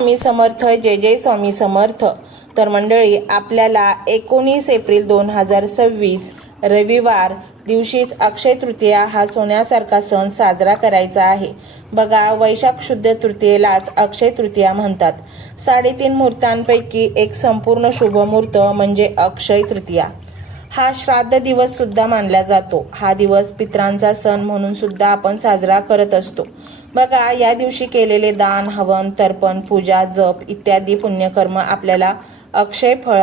स्वामी समर्थ, जय जय स्वामी समर्थ। तर मंडळी, आपल्याला 19 एप्रिल 2026 रविवार दिवशीच अक्षय तृतीया हा सोन्यासारखा सण साजरा करायचा आहे। बघा, वैशाख शुद्ध तृतीयेलाच अक्षय तृतीया म्हणतात। 3.5 मुहूर्तांपैकी एक संपूर्ण शुभ मुहूर्त म्हणजे अक्षय तृतीया। हा श्राद्ध दिवस सुद्धा मानला जातो। हा दिवस पितरांचा सण म्हणून सुद्धा आपण साजरा करत असतो। बघा, या दिवशी केलेले दान, हवन, तर्पण, पूजा, जप इत्यादी पुण्यकर्म आपल्याला अक्षय फळ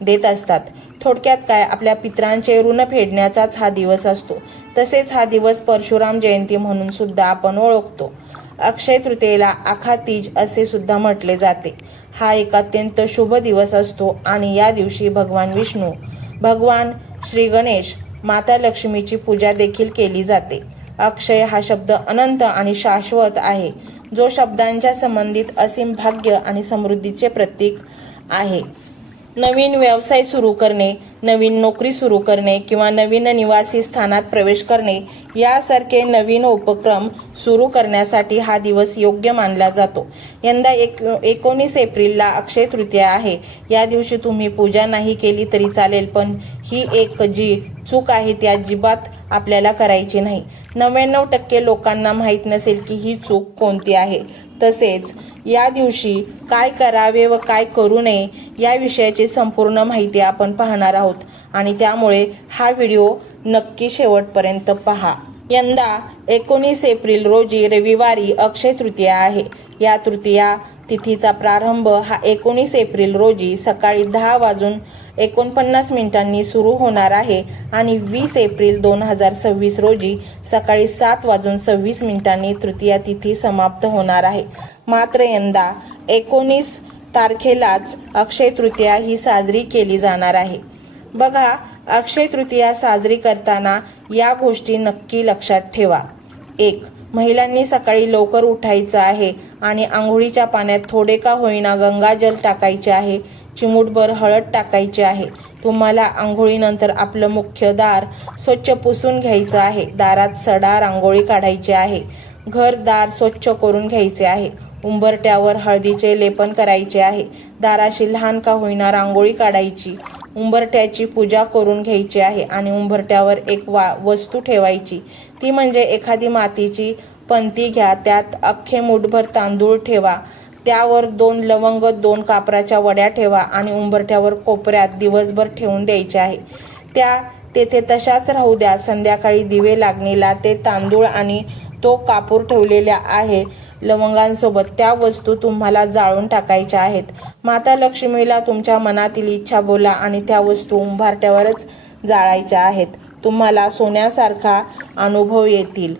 देत असतात। थोडक्यात काय, आपल्या पितरांचे ऋण फेडण्याचाच हा दिवस असतो। तसेच हा दिवस परशुराम जयंती म्हणून सुद्धा आपण ओळखतो। अक्षय तृतीयेला आखातीज असे सुद्धा म्हटले जाते। हा एक अत्यंत शुभ दिवस असतो आणि या दिवशी भगवान विष्णू, भगवान श्री गणेश, माता लक्ष्मीची पूजा देखील केली जाते। अक्षय हा शब्द अनंत आणि शाश्वत आहे, जो शब्दांच्या संबंधित असीम भाग्य आणि समृद्धीचे प्रतीक आहे। नवीन व्यवसाय सुरू करणे, नवीन नोकरी सुरू करणे किंवा नवीन निवासी स्थानात प्रवेश करणे यासारखे नवीन उपक्रम सुरू करण्यासाठी हा दिवस योग्य मानला जातो। यंदा 19 एप्रिलला अक्षय तृतीया आहे। या दिवशी तुम्ही पूजा नाही केली तरी चालेल, पण ही एक जी चूक आहे ती अजिबात आपल्याला करायची नाही। 99% लोकांना माहीत नसेल की ही चूक कोणती आहे। तसेच या दिवशी काय करावे व काय करू नये या विषयाची संपूर्ण माहिती आपण पाहणार आहोत आणि त्यामुळे हा व्हिडिओ नक्की शेवटपर्यंत पहा। यंदा 19 एप्रिल रोजी रविवारी अक्षय तृतीया आहे। या तृतीया तिथीचा प्रारंभ हा 19 एप्रिल रोजी सकाळी 10:49 सुरू होणार आहे आणि 20 एप्रिल 2026 रोजी सकाळी 7:26 तृतीया तिथी समाप्त होणार आहे। मात्र यंदा 19 तारखेलाच अक्षय तृतीया ही साजरी केली जाणार आहे। बघा, अक्षय तृतीया साजरी करताना या गोष्टी नक्की लक्षात ठेवा। 1. महिलांनी सकाळी लवकर उठायचं आहे आणि आंघोळीच्या पाण्यात थोडे का होईना गंगाजल टाकायचे आहे, चिमूटभर हळद टाकायची आहे। तुम्हाला आंघोळीनंतर आपलं मुख्य दार स्वच्छ पुसून घ्यायचं आहे। दारात सडा रांगोळी काढायची आहे। घर दार स्वच्छ करून घ्यायचे आहे। उंबरट्यावर हळदीचे लेपन करायचे आहे। दाराशी लहान का होईना रांगोळी काढायची। उंबरट्याची पूजा करून घ्यायची आहे आणि उंबरट्यावर एक वस्तू ठेवायची, ती म्हणजे एखादी मातीची पंती घ्या, त्यात अख्खे मूठभर तांदूळ ठेवा, त्यावर 2 लवंग, 2 कापराच्या वड्या ठेवा आणि उंबरट्यावर कोपऱ्यात दिवसभर ठेवून द्यायचे आहे। त्या तेथे तशाच राहू द्या। संध्याकाळी दिवे लागणीला ते तांदूळ आणि तो कापूर ठेवलेल्या आहे लवंगांसोबत त्या वस्तू तुम्हाला जाळून टाकायच्या आहेत। माता लक्ष्मीला तुमच्या मनातील इच्छा बोला आणि त्या वस्तू उंबरट्यावरच जाळायच्या आहेत। तुम्हाला सोन्यासारखा अनुभव येतील।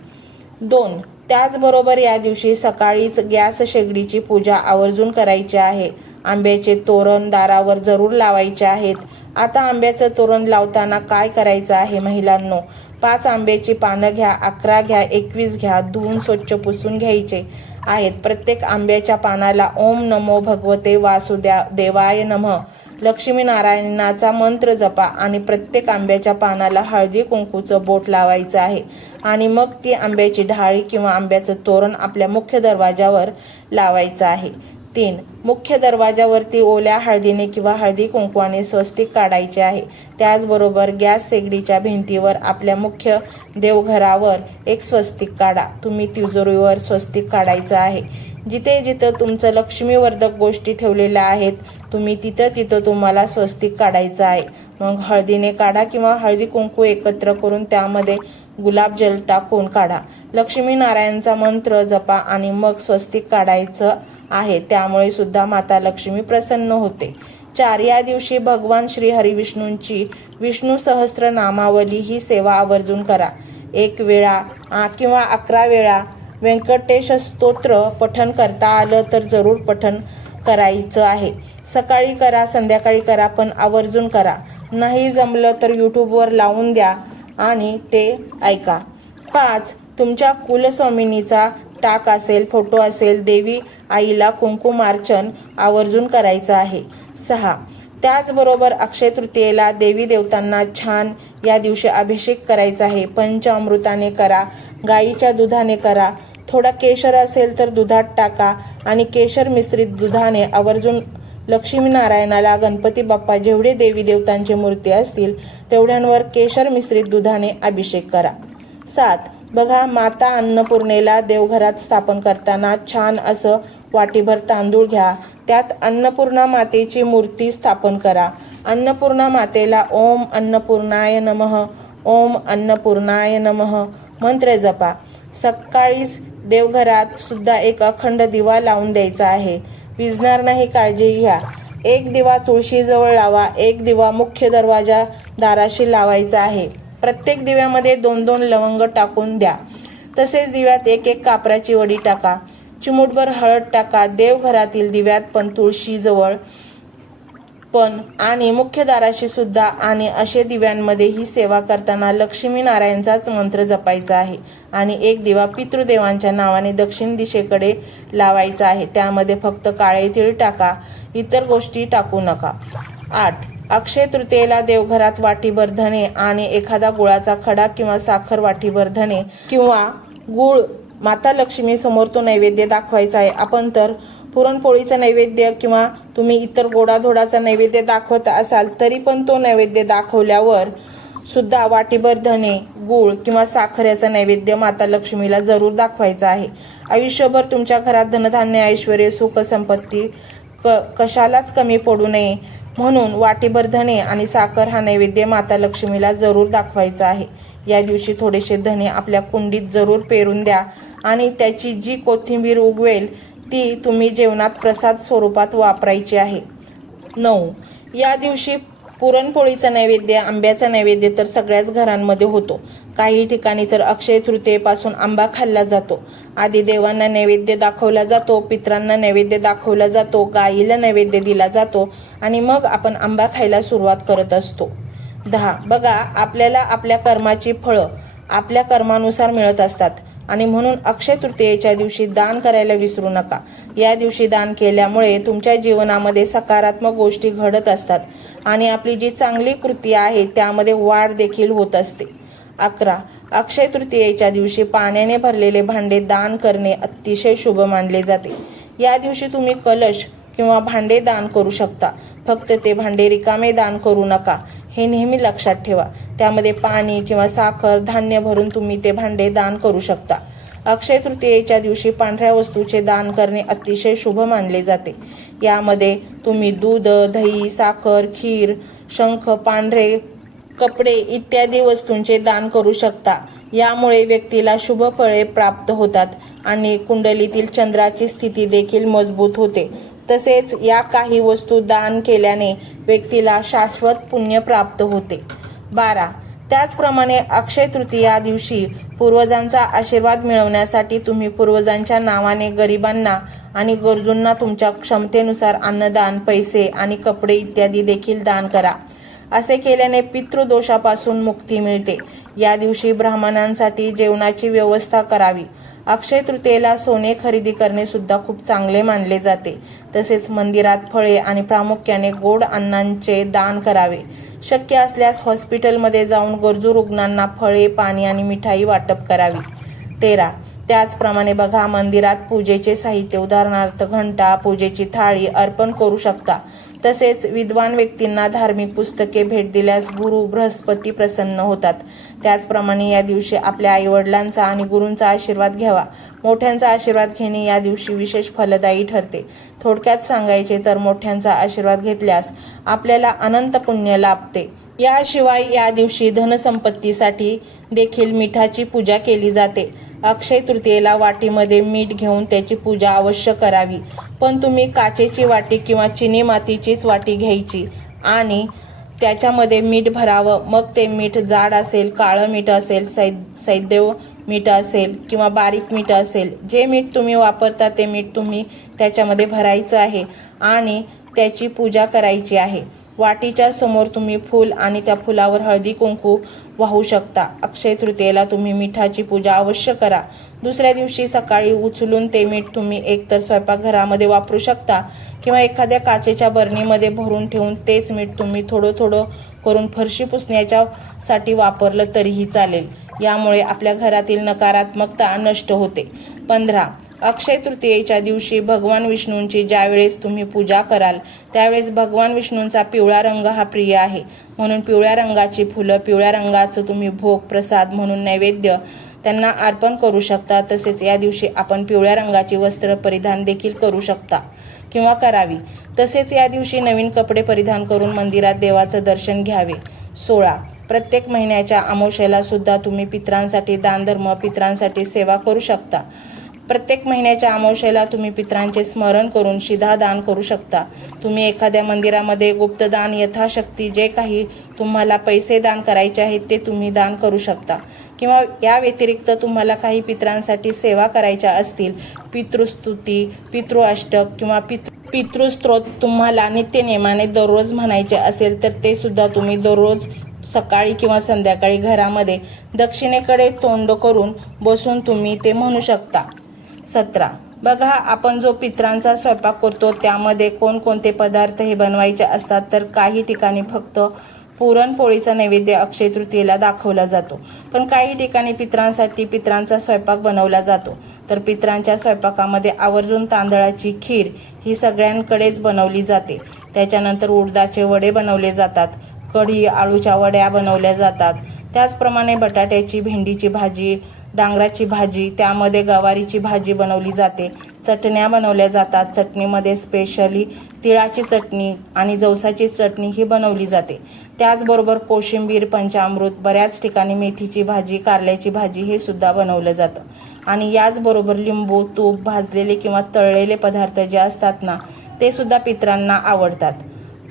2. त्याचबरोबर या दिवशी सकाळीच गॅस शेगडीची पूजा आवर्जून करायची आहे। आंब्याचे तोरण दारावर जरूर लावायचे आहेत। आता आंब्याचं तोरण लावताना काय करायचं आहे महिलांनो, 5 आंब्याची पानं घ्या, 11 घ्या, 21 घ्या, धुवून स्वच्छ पुसून घ्यायचे आहेत। प्रत्येक आंब्याच्या पानाला ओम नमो भगवते वासुदेवाय नमः लक्ष्मीनारायणाचा मंत्र जपा आणि प्रत्येक आंब्याच्या पानाला हळदी कुंकूचं बोट लावायचं आहे आणि मग ती आंब्याची ढाळी किंवा आंब्याचं तोरण आपल्या मुख्य दरवाजावर लावायचं आहे। 3. मुख्य दरवाजावरती ओल्या हळदीने किंवा हळदी कुंकवाने स्वस्तिक काढायचे आहे। त्याचबरोबर गॅस शेगडीच्या भिंतीवर आपल्या मुख्य देवघरावर एक स्वस्तिक काढा। तुम्ही तिजोरीवर स्वस्तिक काढायचं आहे। जिथे जिथं तुमचं लक्ष्मीवर्धक गोष्टी ठेवलेल्या आहेत, तुम्ही तिथं तुम्हाला स्वस्तिक काढायचं आहे। मग हळदीने काढा किंवा हळदी कुंकू एकत्र करून त्यामध्ये गुलाबजल टाकून काढा। लक्ष्मीनारायणचा मंत्र जपा आणि मग स्वस्तिक काढायचं आहे। त्यामुळे सुद्धा माता लक्ष्मी प्रसन्न होते। 4. या दिवशी भगवान श्री हरिविष्णूंची विष्णू सहस्त्र नामावली ही सेवा आवर्जून करा। 1 वेळा किंवा 11 वेळा व्यंकटेश स्तोत्र पठण करता आलं तर जरूर पठण करायचं आहे। सकाळी करा, संध्याकाळी करा, पण आवर्जून करा। नाही जमलं तर यूट्यूबवर लावून द्या आणि ते ऐका। 5. तुमच्या कुलस्वामिनीचा टाक असेल, फोटो असेल, देवी आईला कुंकुमार्चन आवर्जून करायचं आहे। 6. त्याचबरोबर अक्षय तृतीयेला देवी देवतांना छान या दिवशी अभिषेक करायचा आहे। पंचामृताने करा, गाईच्या दुधाने करा, थोडा केशर असेल तर दुधात टाका आणि केशर मिश्रित दुधाने आवर्जून लक्ष्मीनारायणाला, गणपती बाप्पा जेवढे देवी देवतांची मूर्ती असतील तेवढ्यांवर केशर मिश्रित दुधाने अभिषेक करा. 7. बघा, माता अन्नपूर्णेला देवघरात स्थापन करताना छान असं वाटीभर तांदूळ घ्या. त्यात अन्नपूर्णा मातेची मूर्ती स्थापन करा. अन्नपूर्णा मातेला ओम अन्नपूर्णाय नमः, ओम अन्नपूर्णाय नमः मंत्र जपा. सकाळीच देवघरात सुद्धा एक अखंड दिवा लावून द्यायचा आहे. विझणार नाही, काळजी घ्या. एक दिवा तुळशीजवळ लावा. एक दिवा मुख्य दरवाजा दाराशी लावायचा आहे. प्रत्येक दिव्यामध्ये 2-2 लवंग टाकून द्या. तसेच दिव्यात 1-1 कापराची वडी टाका. चिमूटभर हळद टाका. देवघरातील दिव्यात पण, तुळशीजवळ पण आणि मुख्य दाराशी सुद्धा आणि असे दिव्यांमध्ये ही सेवा करताना लक्ष्मीनारायणचाच मंत्र जपायचा आहे. आणि एक दिवा पितृदेवांच्या नावाने दक्षिण दिशेकडे लावायचा आहे. त्यामध्ये फक्त काळे तीळ टाका, इतर गोष्टी टाकू नका. 8. अक्षय तृतीयेला देवघरात वाटीभर धने आणि एखादा गुळाचा खडा किंवा साखर वाटीभर धने किंवा गुळ माता लक्ष्मी समोर तो नैवेद्य दाखवायचा आहे. आपण तर पुरणपोळीचा नैवेद्य किंवा तुम्ही इतर गोडाधोडाचा नैवेद्य दाखवत असाल तरी पण तो नैवेद्य दाखवल्यावर सुद्धा वाटीभर धने, गूळ किंवा साखर याचा नैवेद्य माता लक्ष्मीला जरूर दाखवायचा आहे. आयुष्यभर तुमच्या घरात धनधान्य, ऐश्वर्य, सुख, संपत्ती कशालाच कमी पडू नये म्हणून वाटीभर धने आणि साखर हा नैवेद्य माता लक्ष्मीला जरूर दाखवायचा आहे. या दिवशी थोडेसे धने आपल्या कुंडीत जरूर पेरून द्या आणि त्याची जी कोथिंबीर उगवेल ती तुम्ही जेवणात प्रसाद स्वरूपात वापरायची आहे. 9. या दिवशी पुरणपोळीचा नैवेद्य, आंब्याचा नैवेद्य तर सगळ्याच घरांमध्ये होतो. काही ठिकाणी तर अक्षय तृतीयेपासून आंबा खाल्ला जातो. आधी देवांना नैवेद्य दाखवला जातो, पितरांना नैवेद्य दाखवला जातो, गाईला नैवेद्य दिला जातो आणि मग आपण आंबा खायला सुरुवात करत असतो. 10. बघा, आपल्याला आपल्या कर्माची फळं आपल्या कर्मानुसार मिळत असतात आणि म्हणून अक्षय तृतीयेच्या दिवशी दान करायला विसरू नका. या दिवशी दान केल्यामुळे तुमच्या जीवनामध्ये सकारात्मक गोष्टी घडत असतात आणि आपली जी चांगली कृती आहे त्यामध्ये वाढ देखील होत असते. 11. अक्षय तृतीयेच्या दिवशी पाण्याने भरलेले भांडे दान करणे अतिशय शुभ मानले जाते. या दिवशी तुम्ही कलश किंवा भांडे दान करू शकता. फक्त ते भांडे रिकामे दान करू नका, हे नेहमी लक्षात ठेवा. त्यामध्ये पाणी किंवा साखर, धान्य भरून तुम्ही ते भांडे दान करू शकता. अक्षय तृतीयेच्या दिवशी पांढऱ्या वस्तूचे दान करणे अतिशय शुभ मानले जाते. यामध्ये तुम्ही दूध, दही, साखर, खीर, शंख, पांढरे कपडे इत्यादी वस्तूंचे दान करू शकता. यामुळे व्यक्तीला शुभ फळे प्राप्त होतात आणि कुंडलीतील चंद्राची स्थिती देखील मजबूत होते. तसेच या काही वस्तू दान केल्याने व्यक्तीला शाश्वत पुण्य प्राप्त होते. 12. त्याचप्रमाणे अक्षय तृतीया दिवशी पूर्वजांचा आशीर्वाद मिळवण्यासाठी तुम्ही पूर्वजांच्या नावाने गरिबांना आणि गरजूंना तुमच्या क्षमतेनुसार अन्नदान, पैसे आणि कपडे इत्यादी देखील दान करा. असे केल्याने पितृदोषापासून मुक्ती मिळते. या दिवशी ब्राह्मणांसाठी जेवणाची व्यवस्था करावी. अक्षय तृतीयेला सोने खरेदी करणे सुद्धा खूप चांगले मानले जाते. तसेच मंदिरात फळे आणि प्रामुख्याने गोड अन्नांचे दान करावे. शक्य असल्यास हॉस्पिटलमध्ये जाऊन गरजू रुग्णांना फळे, पाणी आणि मिठाई वाटप करावी. 13. त्याचप्रमाणे बघा, मंदिरात पूजेचे साहित्य उदाहरणार्थ घंटा, पूजेची थाळी अर्पण करू शकता. तसेच विद्वान व्यक्तींना धार्मिक पुस्तके भेट दिल्यास गुरु बृहस्पती प्रसन्न होतात. त्याचप्रमाणे या दिवशी आपल्या आईवडिलांचा आणि गुरूंचा आशीर्वाद घ्यावा. मोठ्यांचा आशीर्वाद घेणे या दिवशी विशेष फलदायी ठरते. थोडक्यात सांगायचे तर मोठ्यांचा आशीर्वाद घेतल्यास आपल्याला अनंत पुण्य लाभते. याशिवाय या दिवशी धनसंपत्तीसाठी देखील मिठाची पूजा केली जाते. अक्षय तृतीयेला वाटीमध्ये मीठ घेऊन त्याची पूजा अवश्य करावी. पण तुम्ही काचेची वाटी किंवा चिनी मातीचीच वाटी घ्यायची आणि त्याच्यामध्ये मीठ भरावं. मग ते मीठ जाड असेल, काळं मीठ असेल, सैंधव मीठ असेल किंवा बारीक मीठ असेल, जे मीठ तुम्ही वापरता ते मीठ तुम्ही त्याच्यामध्ये भरायचं आहे आणि त्याची पूजा करायची आहे. वाटीच्या समोर तुम्ही फूल आणि त्या फुलावर हळदी कुंकू वाहू शकता. अक्षय तृतीयेला तुम्ही मिठाची पूजा अवश्य करा. दुसऱ्या दिवशी सकाळी उचलून ते मीठ तुम्ही एकतर स्वयंपाकघरामध्ये वापरू शकता किंवा एखाद्या काचेच्या बरणीमध्ये भरून ठेवून तेच मीठ तुम्ही थोडं थोडं करून फरशी पुसण्याच्यासाठी वापरलं तरीही चालेल. यामुळे आपल्या घरातील नकारात्मकता नष्ट होते. 15. अक्षय तृतीयेच्या दिवशी भगवान विष्णूंची ज्यावेळेस तुम्ही पूजा कराल त्यावेळेस भगवान विष्णूंचा पिवळा रंग हा प्रिय आहे, म्हणून पिवळ्या रंगाची फुलं, पिवळ्या रंगाचं तुम्ही भोग प्रसाद म्हणून नैवेद्य त्यांना अर्पण करू शकता. तसेच या दिवशी आपण पिवळ्या रंगाची वस्त्र परिधान देखील करू शकता किंवा करावी. तसेच या दिवशी नवीन कपडे परिधान करून मंदिरात देवाचं दर्शन घ्यावे. 16. प्रत्येक महिन्याच्या अमावस्येला सुद्धा तुम्ही पितरांसाठी दानधर्म, पितरांसाठी सेवा करू शकता. प्रत्येक महिन्याच्या अमावस्येला तुम्ही पितरांचे स्मरण करून शिधा दान करू शकता. तुम्ही एखाद्या मंदिरामध्ये गुप्तदान यथाशक्ती जे काही तुम्हाला पैसे दान करायचे आहेत ते तुम्ही दान करू शकता. किंवा या व्यतिरिक्त तुम्हाला काही पितरांसाठी सेवा करायच्या असतील, पितृस्तुती, पितृअष्टक किंवा पितृस्तोत्र तुम्हाला नित्यनेमाने दररोज म्हणायचे असेल तर ते सुद्धा तुम्ही दररोज सकाळी किंवा संध्याकाळी घरामध्ये दक्षिणेकडे तोंड करून बसून तुम्ही ते म्हणू शकता. 17. बघा, आपण जो पितरांचा स्वयंपाक करतो त्यामध्ये कोणकोणते पदार्थ हे बनवायचे असतात. तर काही ठिकाणी फक्त पुरणपोळीचा नैवेद्य अक्षय तृतीयेला दाखवला जातो, पण काही ठिकाणी पितरांचा स्वयंपाक बनवला जातो. तर पितरांच्या स्वयंपाकामध्ये आवर्जून तांदळाची खीर ही सगळ्यांकडेच बनवली जाते. त्याच्यानंतर उडदाचे वडे बनवले जातात, कढी, आळूच्या वड्या बनवल्या जातात. त्याचप्रमाणे बटाट्याची, भेंडीची भाजी, डांगराची भाजी, त्यामध्ये गवारीची भाजी बनवली जाते. चटण्या बनवल्या जातात. चटणीमध्ये स्पेशली तिळाची चटणी आणि जवसाची चटणी ही बनवली जाते. त्याचबरोबर कोशिंबीर, पंचामृत, बऱ्याच ठिकाणी मेथीची भाजी, कारल्याची भाजी हे सुद्धा बनवलं जातं. आणि याचबरोबर लिंबू, तूप, भाजलेले किंवा तळलेले पदार्थ जे असतात ना ते सुद्धा पितरांना आवडतात.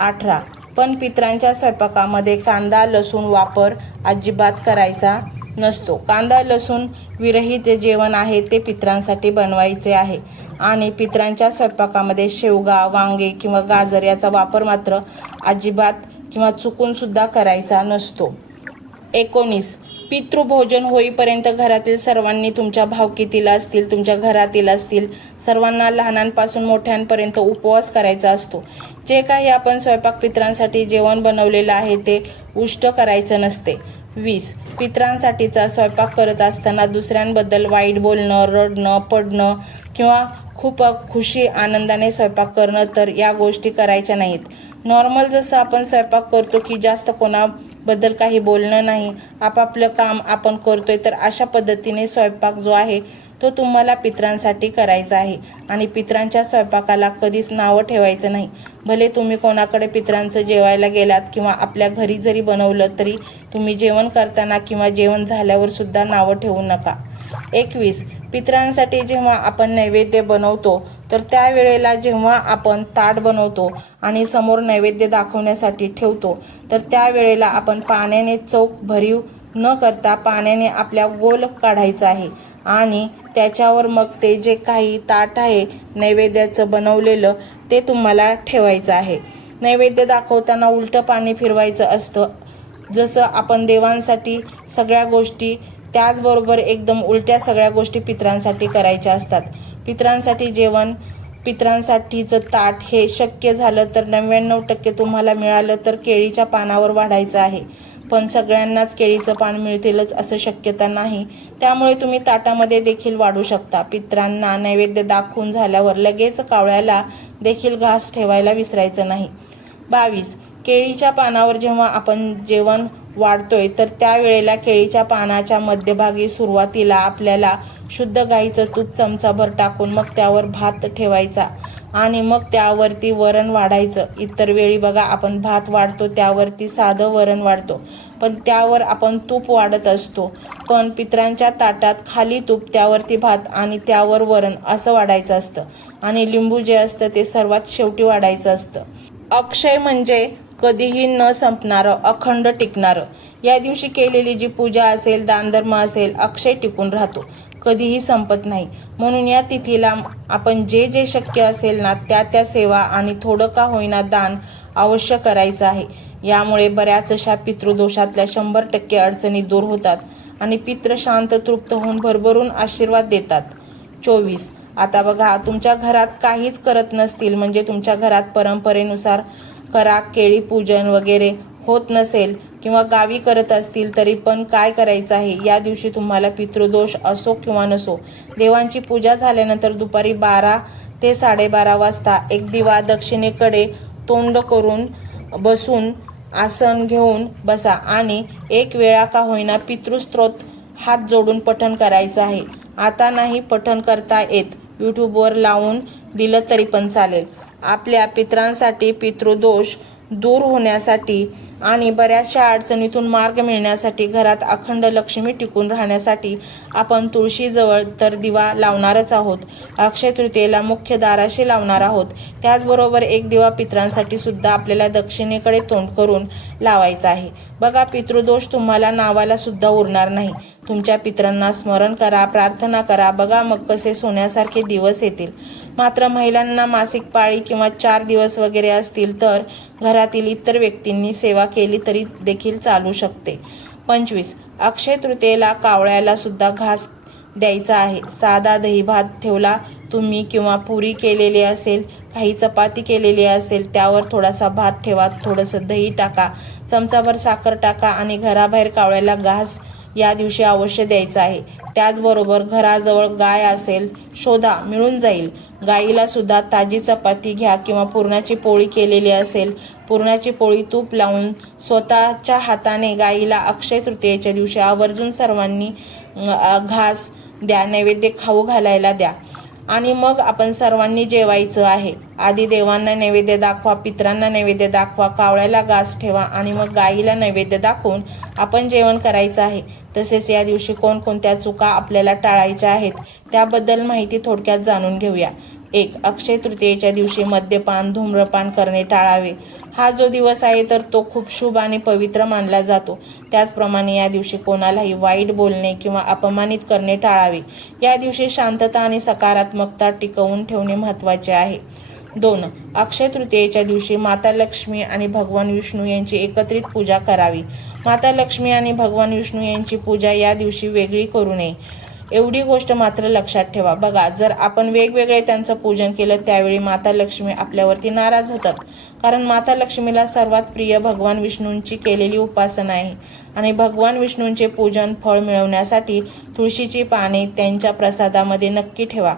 18. पण पितरांच्या स्वयंपाकामध्ये कांदा लसूण वापर अजिबात करायचा नसतो. कांदा लसूण विरहित जे जेवण आहे ते पितरांसाठी बनवायचे आहे. आणि पितरांच्या स्वयंपाकामध्ये शेवगा, वांगे किंवा गाजर याचा वापर मात्र अजिबात किंवा चुकून सुद्धा करायचा नसतो. 19. पितृभोजन होईपर्यंत घरातील सर्वांनी तुमच्या भावकीतील असतील, तुमच्या घरातील असतील, सर्वांना लहानांपासून मोठ्यांपर्यंत उपवास करायचा असतो. जे काही आपण स्वयंपाक पितरांसाठी जेवण बनवलेलं आहे ते उष्ट करायचं नसते. 20. पितरांसाठीचा स्वयंपाक करत असताना दुसऱ्यांबद्दल वाईट बोलणं, रडणं, पडणं किंवा खूप खुशी आनंदाने स्वयंपाक करणं तर या गोष्टी करायच्या नाहीत. नॉर्मल जसं आपण स्वयंपाक करतो की जास्त कोणाबद्दल काही बोलणं नाही, आपापलं काम आपण करतोय, तर अशा पद्धतीने स्वयंपाक जो आहे तो तुम्हाला पितरांसाठी करायचा आहे. आणि पितरांच्या स्वयंपाकाला कधीच नावं ठेवायचं नाही. भले तुम्ही कोणाकडे पितरांचं जेवायला गेलात किंवा आपल्या घरी जरी बनवलं तरी तुम्ही जेवण करताना किंवा जेवण झाल्यावर सुद्धा नावं ठेवू नका. 21. पितरांसाठी जेव्हा आपण नैवेद्य बनवतो तर त्यावेळेला जेव्हा आपण ताट बनवतो आणि समोर नैवेद्य दाखवण्यासाठी ठेवतो तर त्यावेळेला आपण पाण्याने चौक भरीव न करता पाण्याने आपल्या गोल काढायचा आहे आणि त्याच्यावर मग ते जे काही ताट आहे नैवेद्याचं बनवलेलं ते तुम्हाला ठेवायचं आहे. नैवेद्य दाखवताना उलटं पाणी फिरवायचं असतं. जसं आपण देवांसाठी सगळ्या गोष्टी त्याचबरोबर एकदम उलट्या सगळ्या गोष्टी पितरांसाठी करायच्या असतात. पितरांसाठी जेवण, पितरांसाठीचं ताट हे शक्य झालं तर 99% तुम्हाला मिळालं तर केळीच्या पानावर वाढायचं आहे. पण सगळ्यांनाच केळीचं पान मिळतीलच असं शक्यता नाही, त्यामुळे तुम्ही ताटामध्ये देखील वाढू शकता. पितरांना नैवेद्य दाखवून झाल्यावर लगेच कावळ्याला देखील घास ठेवायला विसरायचं नाही. 22. केळीच्या पानावर जेव्हा आपण जेवण वाढतोय तर त्यावेळेला केळीच्या पानाच्या मध्यभागी सुरुवातीला आपल्याला शुद्ध गाईचं तूप चमचाभर टाकून मग त्यावर भात ठेवायचा आणि मग त्यावरती वरण वाढायचं. इतर वेळी बघा आपण भात वाढतो त्यावरती साधं वरण वाढतो, पण त्यावर आपण तूप वाढत असतो. पण पितरांच्या ताटात खाली तूप, त्यावरती भात आणि त्यावर वरण असं वाढायचं असतं. आणि लिंबू जे असतं ते सर्वात शेवटी वाढायचं असतं. अक्षय म्हणजे कधीही न संपणारं, अखंड टिकणारं. या दिवशी केलेली जी पूजा असेल, दानधर्म असेल, अक्षय टिकून राहतो, कधीही संपत नाही. म्हणून या तिथीला आपण जे जे शक्य असेल ना त्या सेवा आणि थोडं का होईना दान अवश्य करायचं आहे. यामुळे बऱ्याच अशा पितृदोषातल्या 100% अडचणी दूर होतात आणि पितृ शांत तृप्त होऊन भरभरून आशीर्वाद देतात. 24. आता बघा, तुमच्या घरात काहीच करत नसतील म्हणजे तुमच्या घरात परंपरेनुसार करा केळी पूजन वगैरे होत नसेल किंवा गावी करत असतील तरी पण काय करायचं आहे, या दिवशी तुम्हाला पितृदोष असो किंवा नसो, देवांची पूजा झाल्यानंतर दुपारी 12 ते 12:30 वाजता एक दिवा दक्षिणेकडे तोंड करून बसून आसन घेऊन बसा आणि एक वेळा का होईना पितृस्तोत्र हात जोडून पठण करायचं आहे. आता नाही पठण करता येत, यूट्यूबवर लावून दिलं तरी पण चालेल. आपल्या पितरांसाठी, पितृदोष दूर होण्यासाठी आणि बऱ्याचशा अडचणीतून मार्ग मिळण्यासाठी, घरात अखंड लक्ष्मी टिकून राहण्यासाठी आपण तुळशीजवळ तर दिवा लावणारच आहोत. अक्षय तृतीयेला मुख्य दाराशी लावणार आहोत. त्याचबरोबर एक दिवा पितरांसाठी सुद्धा आपल्याला दक्षिणेकडे तोंड करून लावायचा आहे. बघा, पितृदोष तुम्हाला नावाला सुद्धा उरणार नाही. तुमच्या पितरांना स्मरण करा, प्रार्थना करा. बघा मग कसे सोन्यासारखे दिवस येतील. मात्र महिलांना मासिक पाळी किंवा 4 दिवस वगैरे असतील तर घरातील इतर व्यक्तींनी सेवा केली तरी देखील चालू शकते. 25. अक्षय तृतीयेला कावळ्याला सुद्धा घास द्यायचा आहे. साधा दही भात ठेवला तुम्ही किंवा पुरी केलेली असेल, काही चपाती केलेली असेल, त्यावर थोडासा भात ठेवा, थोडंसं दही टाका, चमचाभर साखर टाका आणि घराबाहेर कावळ्याला घास या दिवशी अवश्य द्यायचा आहे. त्याचबरोबर घराजवळ गाय असेल शोधा, मिळून जाईल. गाईला सुद्धा ताजी चपाती घ्या किंवा पुरणाची पोळी केलेली असेल, पुरणाची पोळी तूप लावून स्वतःच्या हाताने गाईला अक्षय तृतीयेच्या दिवशी आवर्जून सर्वांनी घास द्या, नैवेद्य खाऊ घालायला द्या आणि मग आपण सर्वांनी जेवायचं आहे. आधी देवांना नैवेद्य दाखवा, पितरांना नैवेद्य दाखवा, कावळ्याला घास ठेवा आणि मग गाईला नैवेद्य दाखवून आपण जेवण करायचं आहे. तसेच या दिवशी कोणकोणत्या चुका आपल्याला टाळायच्या आहेत त्याबद्दल माहिती थोडक्यात जाणून घेऊया. 1. अक्षय तृतीयेच्या दिवशी मद्यपान, धूम्रपान करणे टाळावे. हा जो दिवस आहे तर तो खूप शुभ आणि पवित्र मानला जातो. त्याचप्रमाणे या दिवशी कोणालाही वाईट बोलणे किंवा अपमानित करणे टाळावे. या दिवशी शांतता आणि सकारात्मकता टिकवून ठेवणे महत्त्वाचे आहे. 2. अक्षय तृतीयेच्या दिवशी माता लक्ष्मी आणि भगवान विष्णू यांची एकत्रित पूजा करावी. माता लक्ष्मी आणि भगवान विष्णू यांची पूजा या दिवशी वेगळी करू नये. एवढी गोष्ट मात्र लक्षात ठेवा. बघा, जर आपण वेगवेगळे त्यांचं पूजन केलं त्यावेळी माता लक्ष्मी आपल्यावरती नाराज होतात. कारण माता लक्ष्मीला सर्वात प्रिय भगवान विष्णूंची केलेली उपासना आहे आणि भगवान विष्णूंचे पूजन फळ मिळवण्यासाठी तुळशीची पाने त्यांच्या प्रसादामध्ये नक्की ठेवा.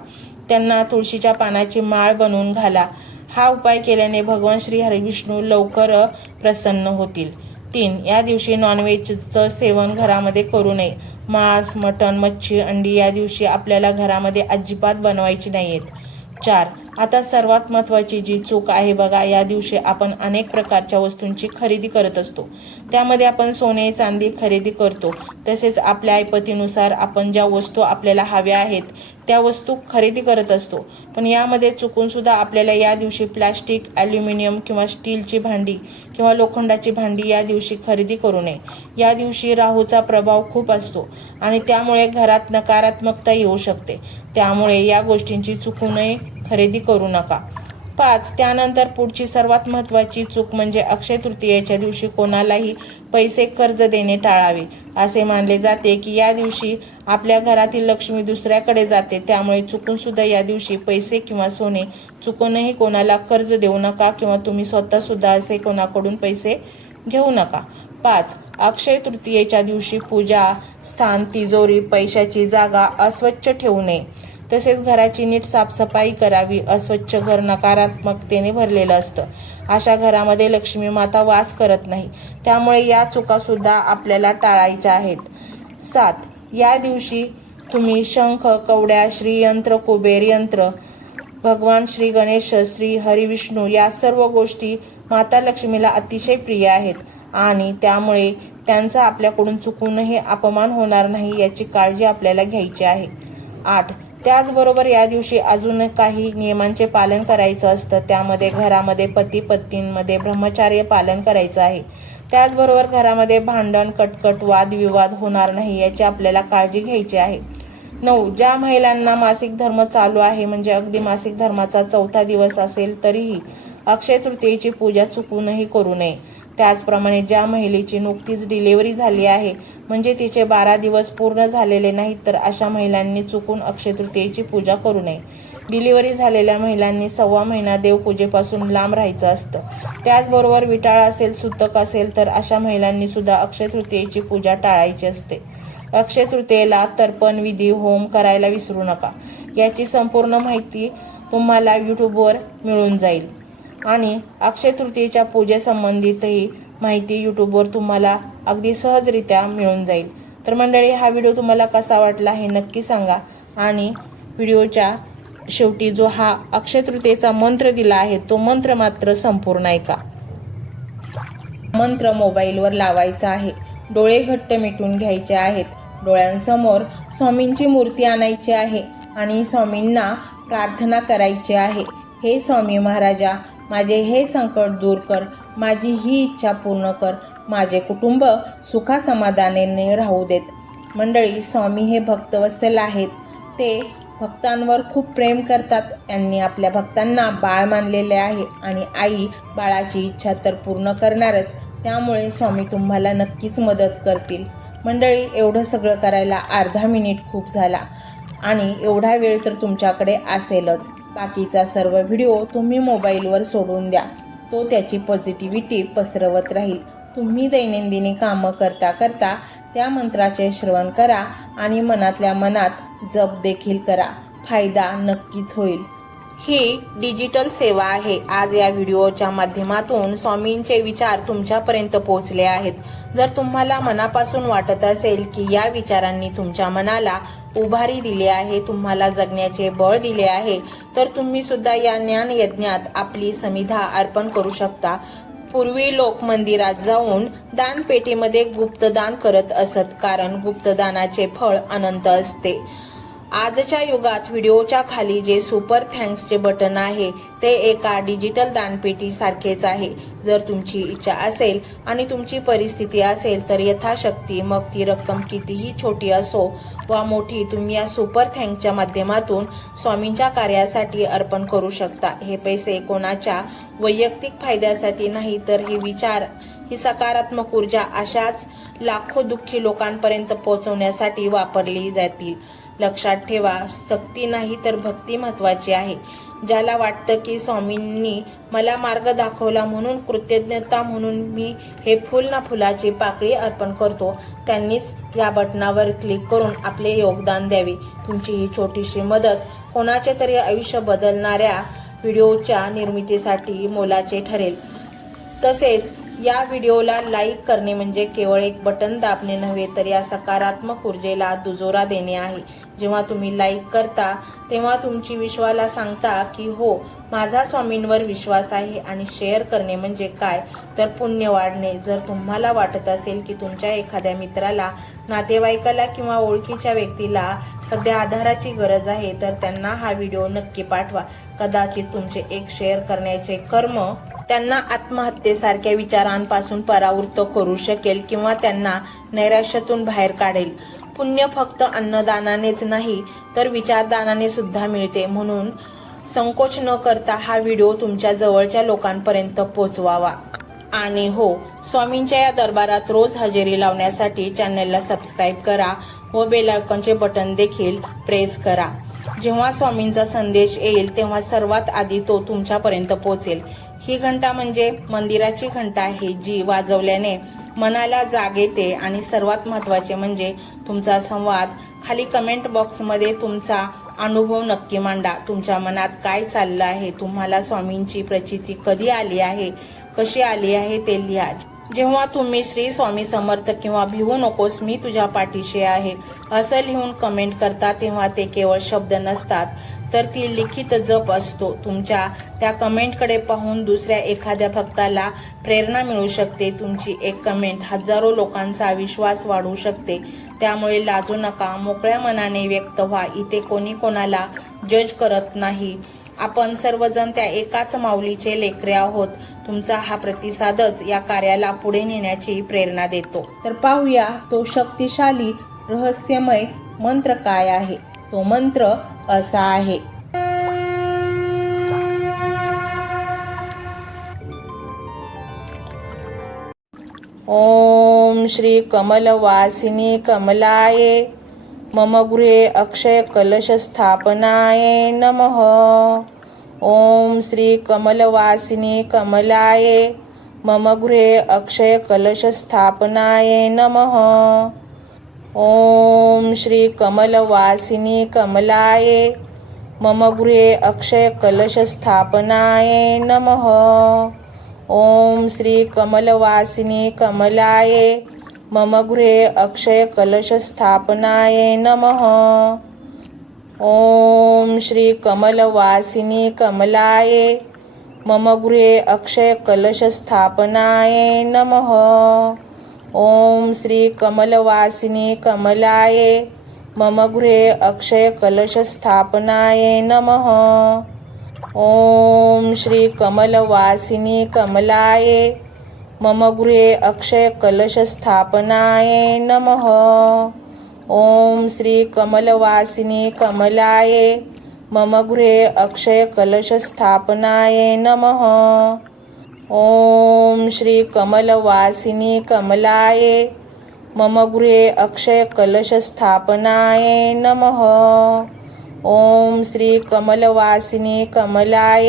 त्यांना तुळशीच्या पानाची माळ बनवून घाला. हा उपाय केल्याने भगवान श्री हरिविष्णू लवकर प्रसन्न होतील. 3. या दिवशी नॉनव्हेजचं सेवन घरामध्ये करू नये. मांस, मटण, मच्छी, अंडी या दिवशी आपल्याला घरामध्ये अजिबात बनवायची नाही आहेत. 4. आता सर्वात महत्त्वाची जी चूक आहे बघा, या दिवशी आपण अनेक प्रकारच्या वस्तूंची खरेदी करत असतो. त्यामध्ये आपण सोने, चांदी खरेदी करतो. तसेच आपल्या ऐपतीनुसार आपण ज्या वस्तू आपल्याला हव्या आहेत त्या वस्तू खरेदी करत असतो. पण यामध्ये चुकून सुद्धा आपल्याला या दिवशी प्लॅस्टिक, ॲल्युमिनियम किंवा स्टीलची भांडी किंवा लोखंडाची भांडी या दिवशी खरेदी करू नये. या दिवशी राहूचा प्रभाव खूप असतो आणि त्यामुळे घरात नकारात्मकता येऊ शकते. त्यामुळे या गोष्टींची चुकूनही खरेदी करू नका. 5. त्यानंतर पुढची सर्वात महत्त्वाची चूक म्हणजे अक्षय तृतीयेच्या दिवशी कोणालाही पैसे कर्ज देणे टाळावे. असे मानले जाते की या दिवशी आपल्या घरातील लक्ष्मी दुसऱ्याकडे जाते. त्यामुळे चुकून सुद्धा या दिवशी पैसे किंवा सोने चुकूनही कोणाला कर्ज देऊ नका किंवा तुम्ही स्वतः सुद्धा असे कोणाकडून पैसे घेऊ नका. 5. अक्षय तृतीयेच्या दिवशी पूजा स्थान, तिजोरी, पैशाची जागा अस्वच्छ ठेवू नये. तसेच घराची नीट साफसफाई करावी. अस्वच्छ घर नकारात्मकतेने भरलेलं असतं. अशा घरामध्ये लक्ष्मी माता वास करत नाही. त्यामुळे या चुकासुद्धा आपल्याला टाळायच्या आहेत. 7. या दिवशी तुम्ही शंख, कवड्या, श्रीयंत्र, कुबेर यंत्र, भगवान श्री गणेश, श्री हरिविष्णू या सर्व गोष्टी माता लक्ष्मीला अतिशय प्रिय आहेत आणि त्यामुळे त्यांचा आपल्याकडून चुकूनही अपमान होणार नाही याची काळजी आपल्याला घ्यायची आहे. 8. त्याचबरोबर या दिवशी अजून काही नियमांचे पालन करायचं असतं. त्यामध्ये घरामध्ये पती पत्नींमध्ये ब्रह्मचर्य पालन करायचं आहे. त्याचबरोबर घरामध्ये भांडण, कटकट, वादविवाद होणार नाही याची आपल्याला काळजी घ्यायची आहे. 9. ज्या महिलांना मासिक धर्म चालू आहे म्हणजे अगदी मासिक धर्माचा 4था दिवस असेल तरीही अक्षय तृतीयेची पूजा चुकूनही करू नये. त्याचप्रमाणे ज्या महिलेची नुकतीच डिलिव्हरी झाली आहे म्हणजे तिचे 12 दिवस पूर्ण झालेले नाहीत तर अशा महिलांनी चुकून अक्षय तृतीयेची पूजा करू नये. डिलिव्हरी झालेल्या महिलांनी 1.25 महिना देवपूजेपासून लांब राहायचं असतं. त्याचबरोबर विटाळ असेल, सुतक असेल तर अशा महिलांनी सुद्धा अक्षय तृतीयेची पूजा टाळायची असते. अक्षय तृतीयेला तर्पण विधी होम करायला विसरू नका. याची संपूर्ण माहिती तुम्हाला यूट्यूबवर मिळून जाईल आणि अक्षय तृतीयेच्या पूजेसंबंधितही माहिती यूट्यूबवर तुम्हाला अगदी सहजरित्या मिळून जाईल. तर मंडळी, हा व्हिडिओ तुम्हाला कसा वाटला हे नक्की सांगा आणि व्हिडिओच्या शेवटी जो हा अक्षय तृतीयेचा मंत्र दिला आहे तो मंत्र मात्र संपूर्ण ऐका. मंत्र मोबाईलवर लावायचा आहे. डोळे घट्ट मिटून घ्यायचे आहेत. डोळ्यांसमोर स्वामींची मूर्ती आणायची आहे आणि स्वामींना प्रार्थना करायची आहे. हे स्वामी महाराजा, माझे हे संकट दूर कर, माझी ही इच्छा पूर्ण कर, माझे कुटुंब सुखासमाधानाने राहू देत. मंडळी, स्वामी हे भक्तवत्सल आहेत. ते भक्तांवर खूप प्रेम करतात. त्यांनी आपल्या भक्तांना बाळ मानलेले आहे आणि आई बाळाची इच्छा तर पूर्ण करणारच. त्यामुळे स्वामी तुम्हाला नक्कीच मदत करतील. मंडळी, एवढं सगळं करायला अर्धा मिनिट खूप झाला आणि एवढा वेळ तर तुमच्याकडे असेलच. बाकीचा सर्व व्हिडिओ तुम्ही मोबाईलवर सोडून द्या. तो त्याची पॉझिटिव्हिटी पसरवत राहील. तुम्ही दैनंदिनी कामं करता करता त्या मंत्राचे श्रवण करा आणि मनातल्या मनात जप देखील करा. फायदा नक्कीच होईल. ही डिजिटल सेवा आहे. आज या व्हिडिओच्या माध्यमातून स्वामींचे विचार तुमच्यापर्यंत पोहोचले आहेत. जर तुम्हाला मनापासून वाटत असेल की या विचारांनी तुमच्या मनाला उभारी दिली आहे, तुम्हाला जगण्याचे बळ दिले आहे, तर तुम्ही सुद्धा या ज्ञान यज्ञात आपली समिधा अर्पण करू शकता. पूर्वी लोक मंदिरात जाऊन दानपेटीमध्ये गुप्तदान करत असत, कारण गुप्तदानाचे फळ अनंत असते. आजच्या युगात व्हिडिओच्या खाली जे सुपर थँक्सचे बटन आहे ते एका डिजिटल दानपेटी सारखेच आहे. जर तुमची इच्छा असेल आणि तुमची परिस्थिती असेल तर यथाशक्ती, मग ती रक्कम कितीही छोटी असो वा मोठी, तुम्ही या सुपर थँक्सच्या माध्यमातून स्वामींच्या कार्यासाठी अर्पण करू शकता. हे पैसे कोणाच्या वैयक्तिक फायद्यासाठी नाही, तर हे विचार, ही सकारात्मक ऊर्जा अशाच लाखो दुःखी लोकांपर्यंत पोहोचवण्यासाठी वापरली जातील. लक्षात ठेवा, सक्ती नाही तर भक्ती महत्वाची आहे. ज्याला वाटतं की स्वामींनी मला मार्ग दाखवला म्हणून कृतज्ञता म्हणून मी हे फुल ना फुलाची पाकळी अर्पण करतो, त्यांनीच या बटनावर क्लिक करून आपले योगदान द्यावे. तुमची ही छोटीशी मदत कोणाचे तरी आयुष्य बदलणाऱ्या व्हिडिओच्या निर्मितीसाठी मोलाचे ठरेल. तसेच या व्हिडिओला लाईक करणे म्हणजे केवळ एक बटन दाबणे नव्हे, तर या सकारात्मक ऊर्जेला दुजोरा देणे आहे. जेव्हा तुम्ही लाईक करता तेव्हा तुमची विश्वाला सांगता की हो, माझा स्वामींवर विश्वास आहे. आणि शेअर करणे म्हणजे काय, तर पुण्य वाढणे. जर तुम्हाला वाटत असेल की तुमच्या एखाद्या मित्राला, नातेवाईकाला किंवा ओळखीच्या व्यक्तीला सध्या आधाराची गरज आहे, तर त्यांना हा व्हिडिओ नक्की पाठवा. कदाचित तुमचे एक शेअर करण्याचे कर्म त्यांना आत्महत्येसारख्या विचारांपासून परावृत्त करू शकेल किंवा त्यांना नैराश्यातून बाहेर काढेल. पुण्य फक्त अन्नदानानेच नाही तर विचारदानाने सुद्धा मिळते. म्हणून संकोच न करता हा व्हिडिओ तुमच्या जवळच्या लोकांपर्यंत पोहोचवावा. आणि हो, स्वामींच्या या दरबारात रोज हजेरी लावण्यासाठी चॅनलला सबस्क्राईब करा व बेल आयकॉनचे बटन देखील प्रेस करा. जेव्हा स्वामींचा संदेश येईल तेव्हा सर्वात आधी तो तुमच्यापर्यंत पोहोचेल. ही घंटा म्हणजे मंदिराची घंटा आहे, जी वाजवल्याने मनाला जाग येते. आणि सर्वात महत्त्वाचे म्हणजे तुमचा संवाद. खाली कमेंट बॉक्समध्ये तुमचा अनुभव नक्की मांडा. तुमच्या मनात काय चाललं आहे, तुम्हाला स्वामींची प्रचिती कधी आली आहे, कशी आली आहे ते लिहा. जेव्हा तुम्ही श्री स्वामी समर्थ किंवा भिवू नकोस मी तुझ्या पाठीशी आहे असं लिहून कमेंट करता, तेव्हा ते केवळ शब्द नसतात तर ती लिखित जप असतो. तुमच्या त्या कमेंटकडे पाहून दुसऱ्या एखाद्या भक्ताला प्रेरणा मिळू शकते. तुमची एक कमेंट हजारो लोकांचा विश्वास वाढवू शकते. त्यामुळे लाजू नका, मोकळ्या मनाने व्यक्त व्हा. इथे कोणी कोणाला जज करत नाही. आपण सर्वजण त्या एकाच माऊलीचे लेकरे आहोत. तुमचा हा प्रतिसादच या कार्याला पुढे नेण्याची प्रेरणा देतो. तर पाहूया तो शक्तिशाली रहस्यमय मंत्र काय आहे. तो मंत्र असा आहे. ओम श्री कमलवासिनी कमलाये मम गृहे अक्षयकलशस्थापनाय नमः। ॐ श्री कमलवासिनी कमलाय मम गृहे अक्षयकलशस्थापनाय नमः। ॐ श्री कमलवासिनी कमलाय मम गृहे अक्षयकलशस्थापनाय नमः। ॐ श्री कमलवासिनी कमलाय मम गृहे अक्षयकलशस्थापनाय नमः। ॐ श्री कमलवासिनी कमलाय मम गृहे अक्षयकलशस्थापनाय नमः। ॐ श्री कमलवासिनी कमलाय मम गृहे अक्षयकलशस्थापनाय नमः। ॐ श्री कमलवासिनी कमलाय मम गृहे अक्षयकलशस्थापनाय नमः। ॐ श्री कमलवासिनी कमलाय मम गृहे अक्षयकलशस्थापनाय नमः। ॐ श्री कमलवासिनी कमलाय मम गृहे अक्षयकलशस्थापनाय नमः। ॐ श्री कमलवासिनी कमलाय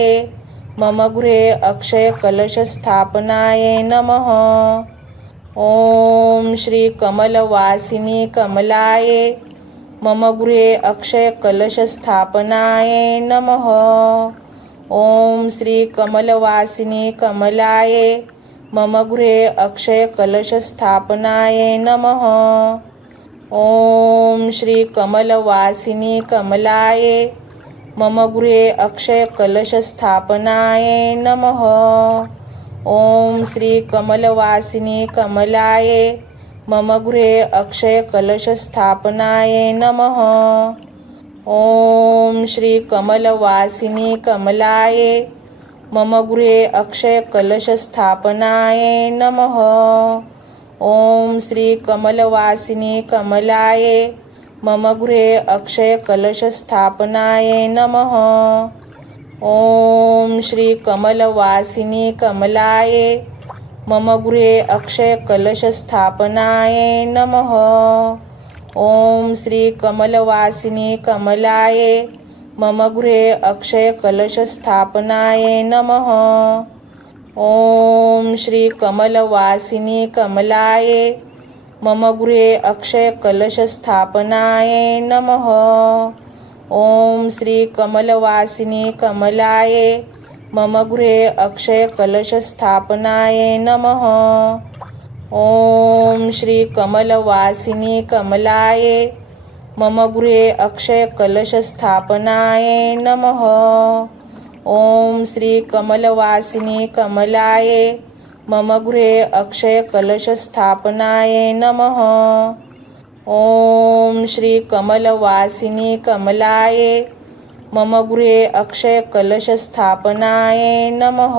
मम गृहे अक्षयकलशस्थापनाय नमः। ॐ श्री कमलवासिनी कमलाय मम गृहे अक्षयकलशस्थापनाय नमः। ॐ श्री कमलवासिनी कमलाय मम गृहे अक्षयकलशस्थापनाय नमः। ॐ श्री कमलवासिनी कमलाय मम गृहे अक्षयकलशस्थापनाय नमः। ॐ श्री कमलवासिनी कमलाय मम गृहे अक्षयकलशस्थापनाय नमः। ॐ श्री कमलवासिनी कमलाय मम गृहे अक्षयकलशस्थापनाय नमः। ॐ श्री कमलवासिनी कमलाय मम गृहे अक्षयकलशस्थापनाय नमः। ॐ श्री कमलवासिनी कमलाय मम गृहे अक्षयकलशस्थापनाय नमः। ॐ श्री कमलवासिनी कमलाय मम गृहे अक्षयकलशस्थापनाय नमः। ॐ श्री कमलवासिनी कमलाय मम गृहे अक्षयकलशस्थापनाय नमः। ॐ श्री कमलवासिनी कमलाय मम गृहे अक्षयकलशस्थापनाय नमः। ॐ श्री कमलवासिनी कमलाय मम गृहे अक्षयकलशस्थापनाय नमः। ॐ श्री कमलवासिनी कमलाय मम गृहे अक्षयकलशस्थापनाय नमः। ॐ श्री कमलवासिनी कमलाय मम गृहे अक्षयकलशस्थापनाय नमः।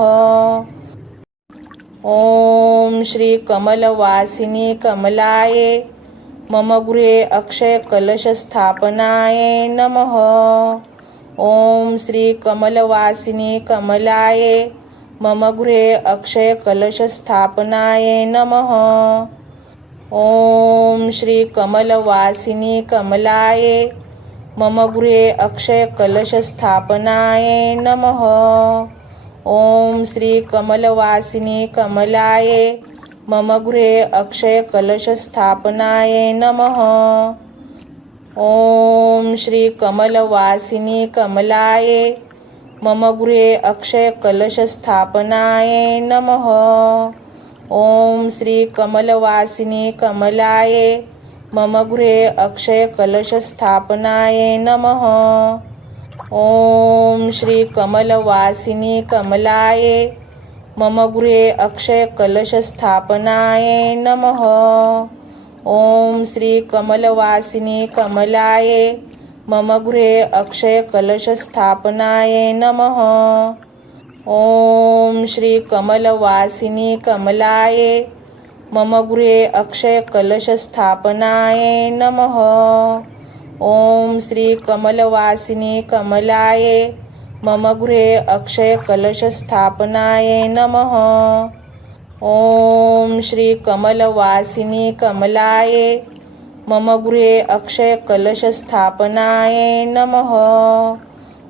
ॐ श्री कमलवासिनी कमलाय मम गृहे अक्षयकलशस्थापनाय नमः। ॐ श्री कमलवासिनी कमलाय मम गृहे अक्षयकलशस्थापनाय नमः। ॐ श्री कमलवासिनी कमलाय मम गृहे अक्षयकलशस्थापनाय नमः। ॐ श्री कमलवासिनी कमलाय मम गृहे अक्षयकलशस्थापनाय नमः। ॐ श्री कमलवासिनी कमलाय मम गृहे अक्षयकलशस्थापनाय नमः। ॐ श्री कमलवासिनी कमलाय मम गृहे अक्षयकलशस्थापनाय नमः। ॐ श्री कमलवासिनी कमलाय मम गृहे अक्षयकलशस्थापनाय नमः। ॐ श्री कमलवासिनी कमलाय मम गृहे अक्षयकलशस्थापनाय नमः। ॐ श्री कमलवासिनी कमलाय मम गृहे अक्षयकलशस्थापनाय नमः। ॐ श्री कमलवासिनी कमलाय मम गृहे अक्षयकलशस्थापनाय नमः। ॐ श्री कमलवासिनी कमलाय मम गृहे अक्षय कलशस्थापनाय नमः।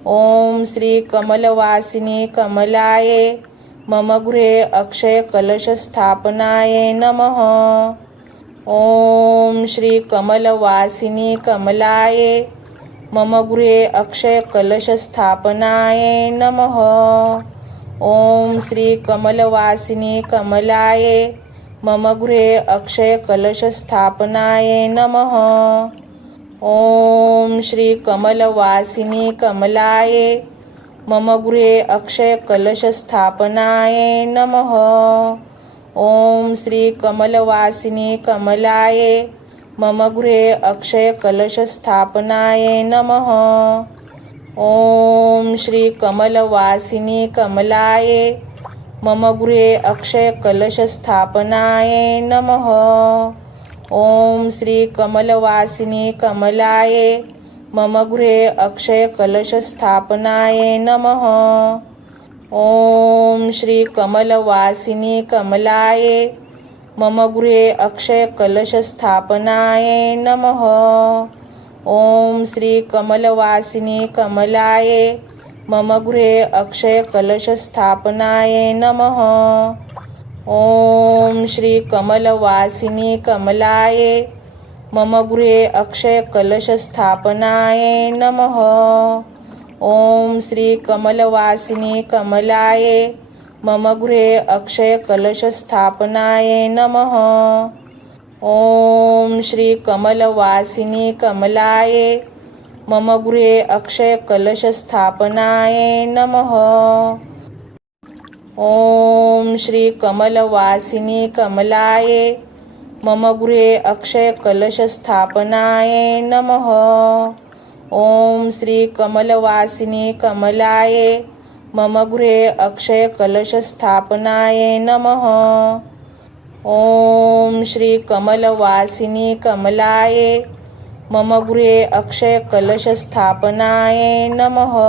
ओम श्री कमलवासिनी कमलाय मम गृहे अक्षय कलशस्थापनाय नमः। ओम श्री कमलवासिनी कमलाय मम गृहे अक्षय कलशस्थापनाय नमः। ओम श्री कमलवासिनी कमलाय मम गृहे अक्षय कलशस्थापनाय नमः। ओम श्री कमलवासिनी कमलाय मम गृहे अक्षय कलशस्थापनाय नमः। ओम श्री कमलवासिनी कमलाय मम गृहे अक्षय कलशस्थापनाय नमः। ओम श्री कमलवासिनी कमलाय मम गृहे अक्षय कलशस्थापनाय नमः। ओम श्री कमलवासिनी कमलाय मम गृहे अक्षय कलशस्थापनाय नमः। ओम श्री कमलवासिनी कमलाय मम गृहे अक्षय कलशस्थापनाय नमः। ओम श्री कमलवासिनी कमलाय मम गृहे अक्षय कलशस्थापनाय नमः। ओम श्री कमलवासिनी कमलाय मम गृहे अक्षय कलशस्थापनाय नमः। ओम श्री कमलवासिनी कमलाय मम गृहे अक्षय कलशस्थापनाय नमः। ओम श्री कमलवासिनी कमलाय मम गृहे अक्षय कलशस्थापनाय नमः। ओम श्री कमलवासिनी कमलाय मम गृहे अक्षय कलशस्थापनाय नमः। ओम श्री कमलवासिनी कमलाय मम गृहे अक्षय कलशस्थापनाय नमः। ओम श्री कमलवासिनी कमलाय मम गृहे अक्षय कलशस्थापनाय नमः।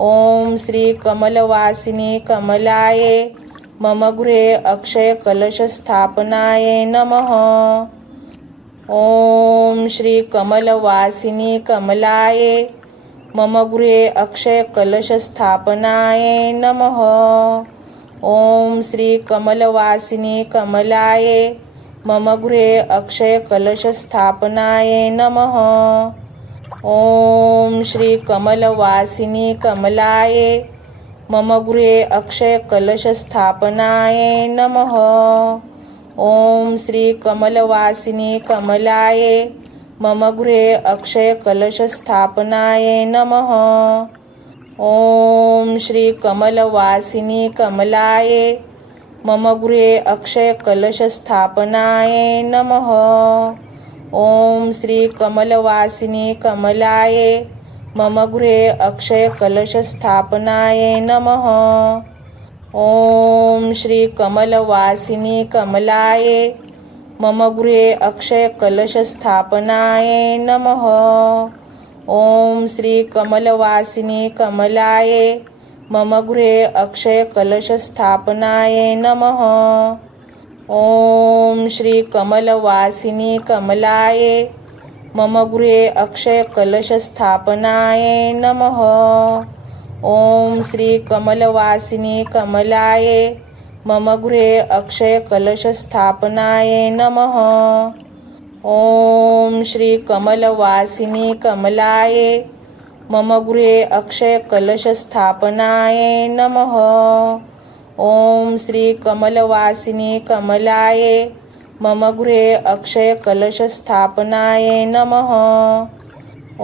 ओम श्री कमलवासिनी कमलाय मम गृहे अक्षय कलशस्थापनाय नमः। ओम श्री कमलवासिनी कमलाय मम गृहे अक्षय कलशस्थापनाय नमः। ओम श्री कमलवासिनी कमलाय मम गृहे अक्षय कलशस्थापनाय नमः। ओम श्री कमलवासिनी कमलाय मम गृहे अक्षय कलशस्थापनाय नमः। ओम श्री कमलवासिनी कमलाय मम गृहे अक्षय कलशस्थापनाय नमः। ओम श्री कमलवासिनी कमलाय मम गृहे अक्षय कलशस्थापनाय नमः। ओम श्री कमलवासिनी कमलाय मम गृहे अक्षय कलशस्थापनाय नमः। ओम श्री कमलवासिनी कमलाय मम गृहे अक्षय कलशस्थापनाय नमः। ओम श्री कमलवासिनी कमलाय मम गृहे अक्षय कलशस्थापनाय नमः। ओम श्री कमलवासिनी कमलाय मम गृहे अक्षय कलशस्थापनाय नमः। ओम श्री कमलवासिनी कमलाय मम गृहे अक्षय कलशस्थापनाय नमः। ओम श्री कमलवासिनी कमलाय मम गृहे अक्षय कलशस्थापनाय नमः। ओम श्री कमलवासिनी कमलाय मम गृहे अक्षय कलशस्थापनाय नमः।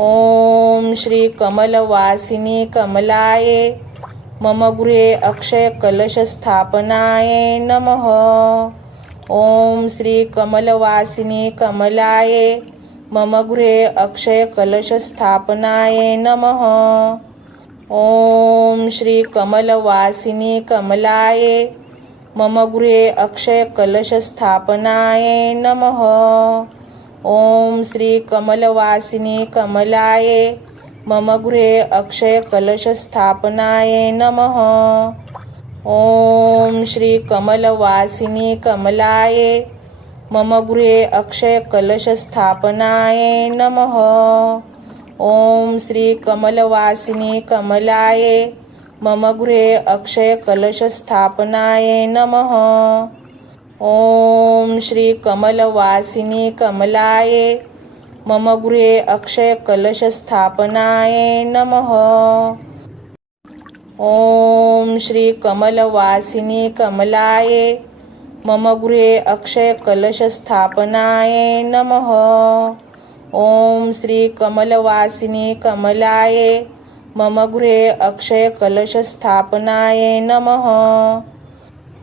ओम श्री कमलवासिनी कमलाय मम गृहे अक्षय कलशस्थापनाय नमः। ओम श्री कमलवासिनी कमलाय मम गृहे अक्षय कलशस्थापनाय नमः। ओम श्री कमलवासिनी कमलाय मम गृहे अक्षय कलशस्थापनाय नमः। ओम श्री कमलवासिनी कमलाय मम गृहे अक्षय कलशस्थापनाय नमः। ओम श्री कमलवासिनी कमलाय मम गृहे अक्षयकलशस्थापनाय नमः। ॐ श्री कमलवासिनी कमलाय मम गृहे अक्षयकलशस्थापनाय नमः। ॐ श्री कमलवासिनी कमलाय मम गृहे अक्षयकलशस्थापनाय नमः। ॐ श्री कमलवासिनी कमलाय मम गृहे अक्षयकलशस्थापनाय नमः। ॐ श्री कमलवासिनी कमलाय मम गृहे अक्षयकलशस्थापनाय नमः।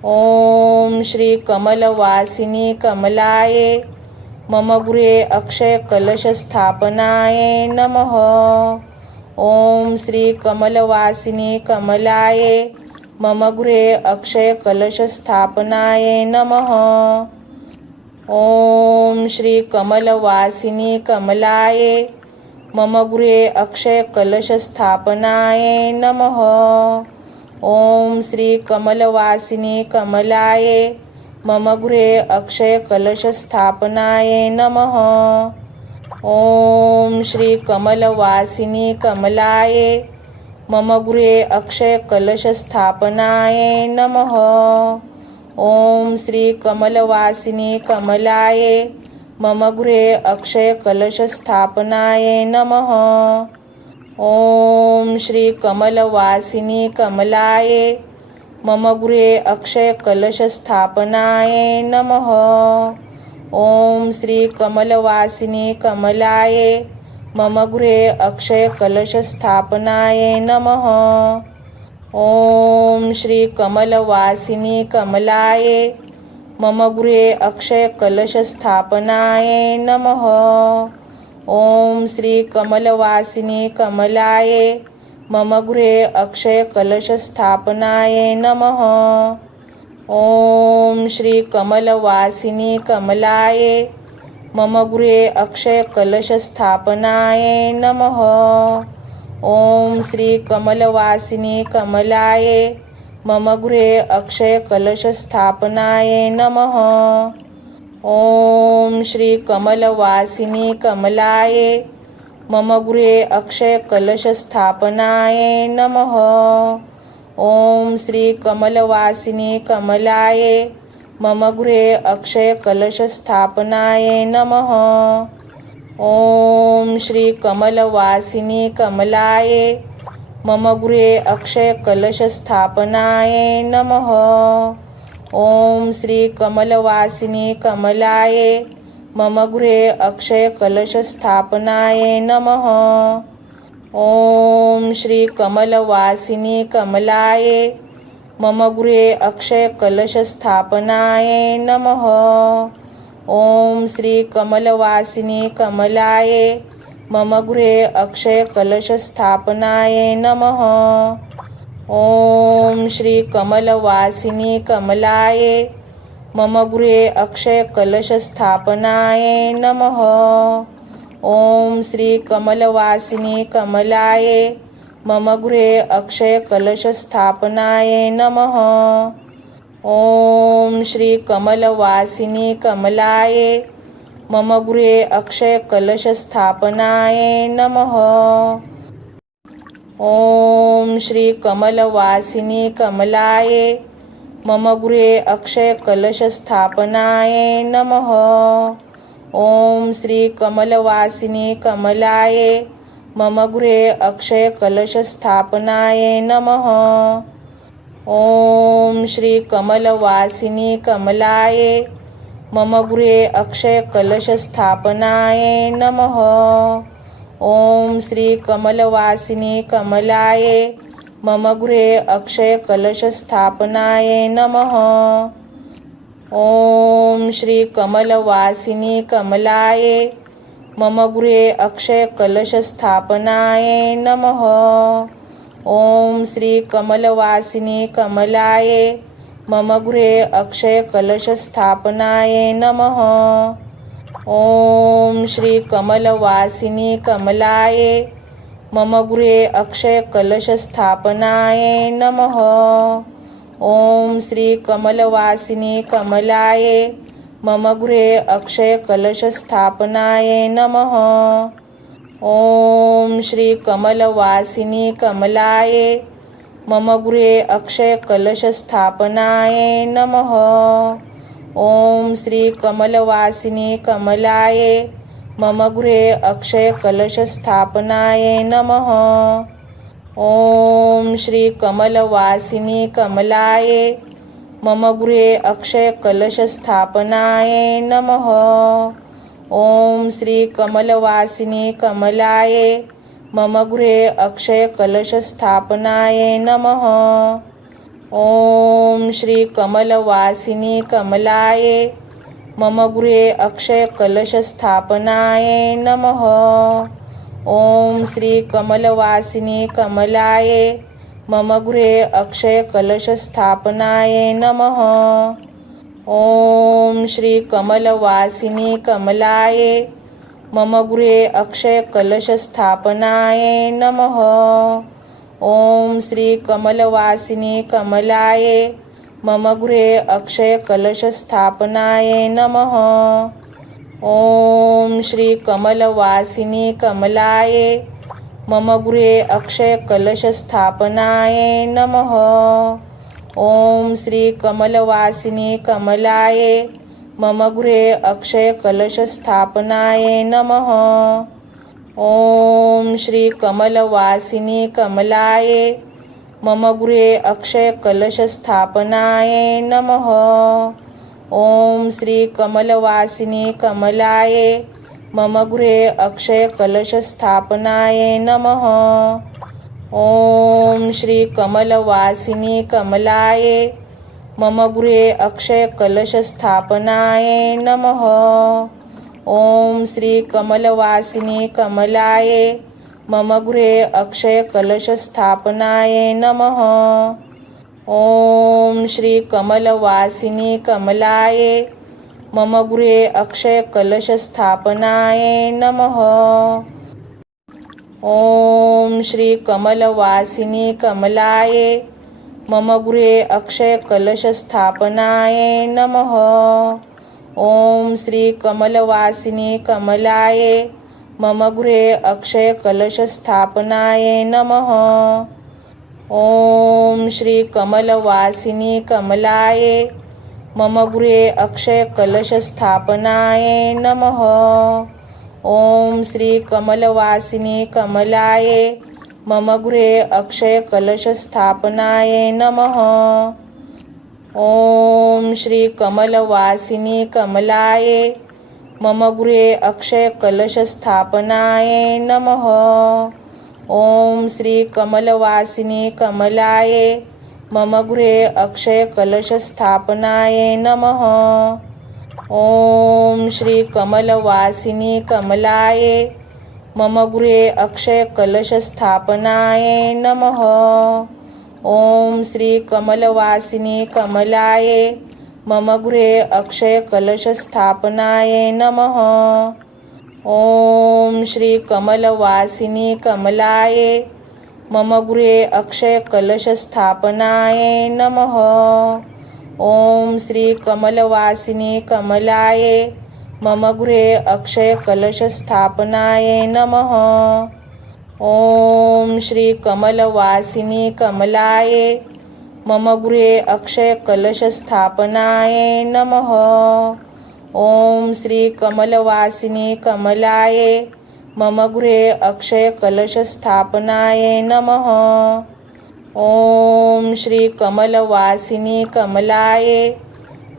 ॐ श्री कमलवासिनी कमलाय मम गृहे अक्षयकलशस्थापनाय नमः। ॐ श्री कमलवासिनी कमलाय मम गृहे अक्षयकलशस्थापनाय नमः। ॐ श्री कमलवासिनी कमलाय मम गृहे अक्षयकलशस्थापनाय नमः। ॐ श्री कमलवासिनी कमलाय मम गृहे अक्षयकलशस्थापनाय नमः। ॐ श्री कमलवासिनी कमलाय मम गृहे अक्षयकलशस्थापनाय नमः। ॐ श्री कमलवासिनी कमलाय मम गृहे अक्षयकलशस्थापनाय नमः। ॐ श्री कमलवासिनी कमलाय मम गृहे अक्षयकलशस्थापनाय नमः। ॐ श्री कमलवासिनी कमलाय मम गृहे अक्षयकलशस्थापनाय नमः। ॐ श्री कमलवासिनी कमलाय मम गृहे अक्षयकलशस्थापनाय नमः। ॐ श्री कमलवासिनी कमलाय मम गृहे अक्षयकलशस्थापनाय नमः। ॐ श्री कमलवासिनी कमलाय मम गृहे अक्षयकलशस्थापनाय नमः। ॐ श्री कमलवासिनी कमलाय मम गृहे अक्षयकलशस्थापनाय नमः। ॐ श्री कमलवासिनी कमलाय मम गृहे अक्षयकलशस्थापनाय नमः। ॐ श्री कमलवासिनी कमलाय मम गृहे अक्षयकलशस्थापनाय नमः। ॐ श्री कमलवासिनी कमलाय मम गृहे अक्षयकलशस्थापनाय नमः। ॐ श्री कमलवासिनी कमलाय मम गृहे अक्षयकलशस्थापनाय नमः। ॐ श्री कमलवासिनी कमलाय मम गृहे अक्षयकलशस्थापनाय नमः। ॐ श्री कमलवासिनी कमलाय मम गृहे अक्षयकलशस्थापनाय नमः। ॐ श्री कमलवासिनी कमलाय मम गृहे अक्षयकलशस्थापनाय नमः। ॐ श्री कमलवासिनी कमलाय मम गृहे अक्षयकलशस्थापनाय नमः। ॐ श्री कमलवासिनी कमलाय मम गृहे अक्षयकलशस्थापनाय नमः। ॐ श्री कमलवासिनी कमलाय मम गृहे अक्षयकलशस्थापनाय नमः। ॐ श्री कमलवासिनी कमलाय मम गृहे अक्षयकलशस्थापनाय नमः। ॐ श्री कमलवासिनी कमलाय मम गृहे अक्षयकलशस्थापनाय नमः। ॐ श्री कमलवासिनी कमलाय मम गृहे अक्षयकलशस्थापनाय नमः। ॐ श्री कमलवासिनी कमलाय मम गृहे अक्षयकलशस्थापनाय नमः। ॐ श्री कमलवासिनी कमलाय मम गृहे अक्षयकलशस्थापनाय नमः। ॐ श्री कमलवासिनी कमलाय मम गृहे अक्षयकलशस्थापनाय नमः। ॐ श्री कमलवासिनी कमलाय मम गृहे अक्षयकलशस्थापनाय नमः। ॐ श्री कमलवासिनी कमलाय मम गृहे अक्षयकलशस्थापनाय नमः। ॐ श्री कमलवासिनी कमलाय मम गृहे अक्षयकलशस्थापनाय नमः। ॐ श्री कमलवासिनी कमलाय मम गृहे अक्षयकलशस्थापनाय नमः। ॐ श्री कमलवासिनी कमलाय मम गृहे अक्षयकलशस्थापनाय नमः। ॐ श्री कमलवासिनी कमलाय मम गृहे अक्षयकलशस्थापनाय नमः। ॐ श्री कमलवासिनी कमलाय मम गृहे अक्षयकलशस्थापनाय नमः। ॐ श्री कमलवासिनी कमलाय मम गृहे अक्षयकलशस्थापनाय नमः। ॐ श्री कमलवासिनी कमलाय मम गृहे अक्षयकलशस्थापनाय नमः। ॐ श्री कमलवासिनी कमलाय मम गृहे अक्षयकलशस्थापनाय नमः। ॐ श्री कमलवासिनी कमलाय मम गृहे अक्षयकलशस्थापनाय नमः। ॐ श्री कमलवासिनी कमलाय मम गृहे अक्षयकलशस्थापनाय नमः। ॐ श्री कमलवासिनी कमलाय मम गृहे अक्षयकलशस्थापनाय नमः। ॐ श्री कमलवासिनी कमलाय मम गृहे अक्षयकलशस्थापनाय नमः। ॐ श्री कमलवासिनी कमलाय मम गृहे अक्षयकलशस्थापनाय नमः। ॐ श्री कमलवासिनी कमलाय मम गृहे अक्षयकलशस्थापनाय नमः। ॐ श्री कमलवासिनी कमलाय मम गृहे अक्षयकलशस्थापनाय नमः। ॐ श्री कमलवासिनी कमलाय मम गृहे अक्षयकलशस्थापनाय नमः। ॐ श्री कमलवासिनी कमलाय मम गृहे अक्षयकलशस्थापनाय नमः। ॐ श्री कमलवासिनी कमलाय मम गृहे अक्षयकलशस्थापनाय नमः। ॐ श्री कमलवासिनी कमलाय मम गृहे अक्षयकलशस्थापनाय नमः। ॐ श्री कमलवासिनी कमलाय मम गृहे अक्षयकलशस्थापनाय नमः। ॐ श्री कमलवासिनी कमलाय मम गृहे अक्षयकलशस्थापनाय नमः। ॐ श्री कमलवासिनी कमलाय मम गृहे अक्षयकलशस्थापनाय नमः। ॐ श्री कमलवासिनी कमलाय मम गृहे अक्षयकलशस्थापनाय नमः। ॐ श्री कमलवासिनी कमलाय मम गृहे अक्षयकलशस्थापनाय नमः। ॐ श्री कमलवासिनी कमलाय मम गृहे अक्षयकलशस्थापनाय नमः। ॐ श्री कमलवासिनी कमलाय मम गृहे अक्षयकलशस्थापनाय नमः। ॐ श्री कमलवासिनी कमलाय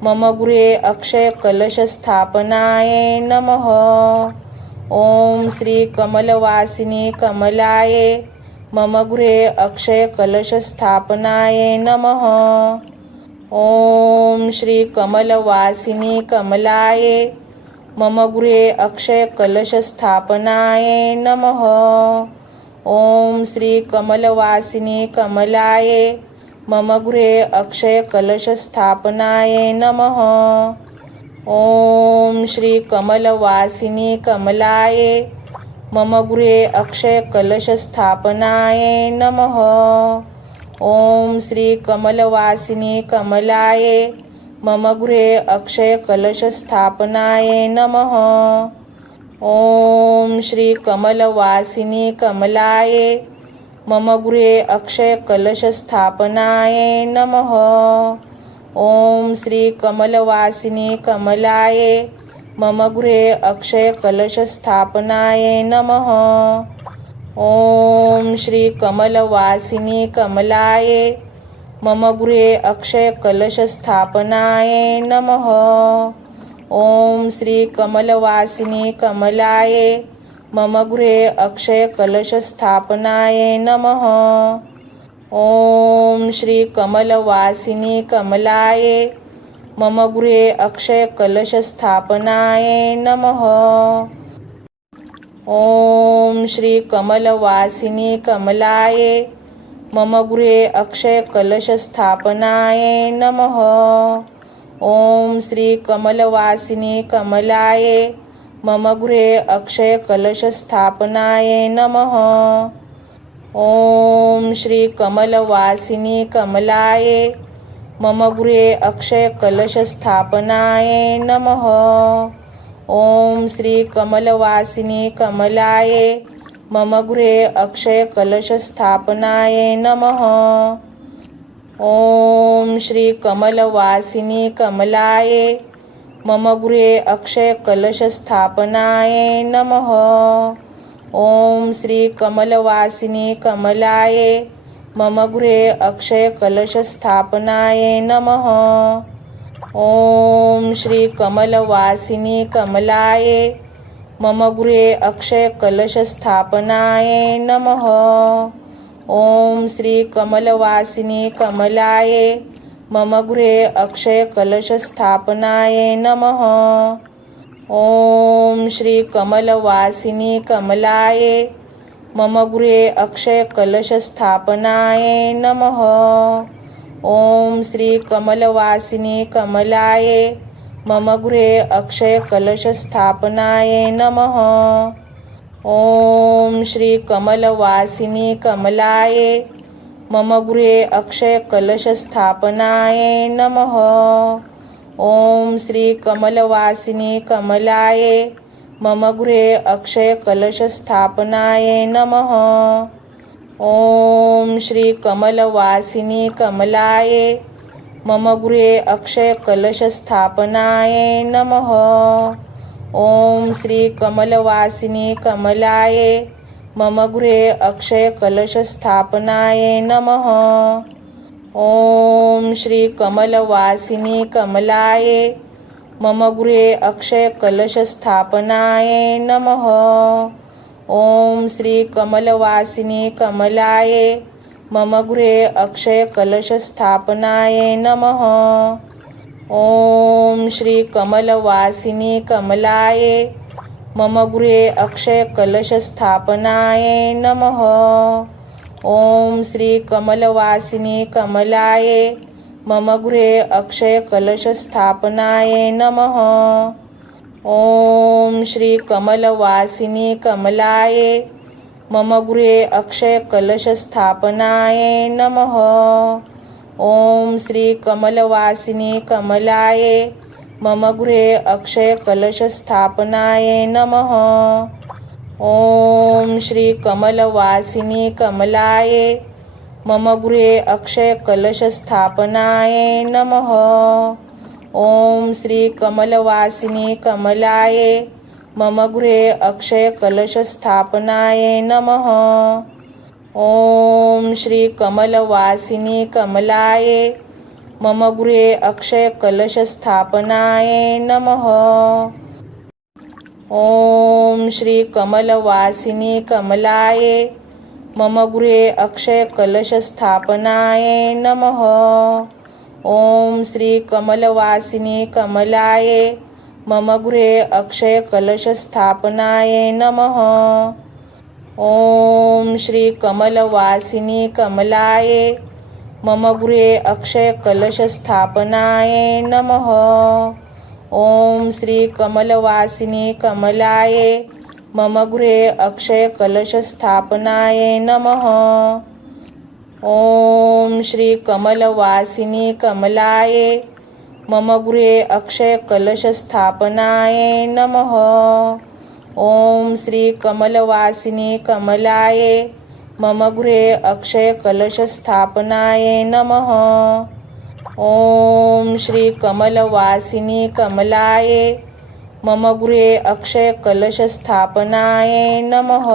मम गृहे अक्षयकलशस्थापनाय नमः। ॐ श्री कमलवासिनी कमलाय मम गृहे अक्षयकलशस्थापनाय नमः। ॐ श्री कमलवासिनी कमलाय मम गृहे अक्षयकलशस्थापनाय नमः। ॐ श्री कमलवासिनी कमलाय मम गृहे अक्षयकलशस्थापनाय नमः। ॐ श्री कमलवासिनी कमलाय मम गृहे अक्षयकलशस्थापनाय नमः। ॐ श्री कमलवासिनी कमलाय मम गृहे अक्षयकलशस्थापनाय नमः। ॐ श्री कमलवासिनी कमलाय मम गृहे अक्षयकलशस्थापनाय नमः। ॐ श्री कमलवासिनी कमलाय मम गृहे अक्षयकलशस्थापनाय नमः। ॐ श्री कमलवासिनी कमलाय मम गृहे अक्षयकलशस्थापनाय नमः। ॐ श्री कमलवासिनी कमलाय मम गृहे अक्षयकलशस्थापनाय नमः। ॐ श्री कमलवासिनी कमलाय मम गृहे अक्षयकलशस्थापनाय नमः। ॐ श्री कमलवासिनी कमलाय मम गृहे अक्षयकलशस्थापनाय नमः। ॐ श्री कमलवासिनी कमलाय मम गृहे अक्षयकलशस्थापनाय नमः। ॐ श्री कमलवासिनी कमलाय मम गृहे अक्षयकलशस्थापनाय नमः। ॐ श्री कमलवासिनी कमलाय मम गृहे अक्षयकलशस्थापनाय नमः। ॐ श्री कमलवासिनी कमलाय मम गृहे अक्षयकलशस्थापनाय नमः। ॐ श्री कमलवासिनी कमलाय मम गृहे अक्षयकलशस्थापनाय नमः। ॐ श्री कमलवासिनी कमलाय मम गृहे अक्षयकलशस्थापनाय नमः। ॐ श्री कमलवासिनी कमलाय मम गृहे अक्षयकलशस्थापनाय नमः। ॐ श्री कमलवासिनी कमलाय मम गृहे अक्षयकलशस्थापनाय नमः। ॐ श्री कमलवासिनी कमलाय मम गृहे अक्षयकलशस्थापनाय नमः। ॐ श्री कमलवासिनी कमलाय मम गृहे अक्षयकलशस्थापनाय नमः। ॐ श्री कमलवासिनी कमलाय मम गृहे अक्षयकलशस्थापनाय नमः। ॐ श्री कमलवासिनी कमलाय मम गृहे अक्षयकलशस्थापनाय नमः। ॐ श्री कमलवासिनी कमलाय मम गृहे अक्षयकलशस्थापनाय नमः। ॐ श्री कमलवासिनी कमलाय मम गृहे अक्षयकलशस्थापनाय नमः। ॐ श्री कमलवासिनी कमलाय मम गृहे अक्षयकलशस्थापनाय नमः। ॐ श्री कमलवासिनी कमलाय मम गृहे अक्षयकलशस्थापनाय नमः। ॐ श्री कमलवासिनी कमलाय मम गृहे अक्षयकलशस्थापनाय नमः। ॐ श्री कमलवासिनी कमलाय मम गृहे अक्षयकलशस्थापनाय नमः। ॐ श्री कमलवासिनी कमलाय मम गृहे अक्षयकलशस्थापनाय नमः। ॐ श्री कमलवासिनी कमलाय मम गृहे अक्षयकलशस्थापनाय नमः। ॐ श्री कमलवासिनी कमलाय मम गृहे अक्षयकलशस्थापनाय नमः। ॐ श्री कमलवासिनी कमलाय मम गृहे अक्षयकलशस्थापनाय नमः। ॐ श्री कमलवासिनी कमलाय मम गृहे अक्षयकलशस्थापनाय नमः। ॐ श्री कमलवासिनी कमलाय मम गृहे अक्षयकलशस्थापनाय नमः। ॐ श्री कमलवासिनी कमलाय मम गृहे अक्षयकलशस्थापनाय नमः। ॐ श्री कमलवासिनी कमलाय मम गृहे अक्षयकलशस्थापनाय नमः। ॐ श्री कमलवासिनी कमलाय मम गृहे अक्षयकलशस्थापनाय नमः। ॐ श्री कमलवासिनी कमलाय मम गृहे अक्षयकलशस्थापनाय नमः। ॐ श्री कमलवासिनी कमलाय मम गृहे अक्षयकलशस्थापनाय नमः।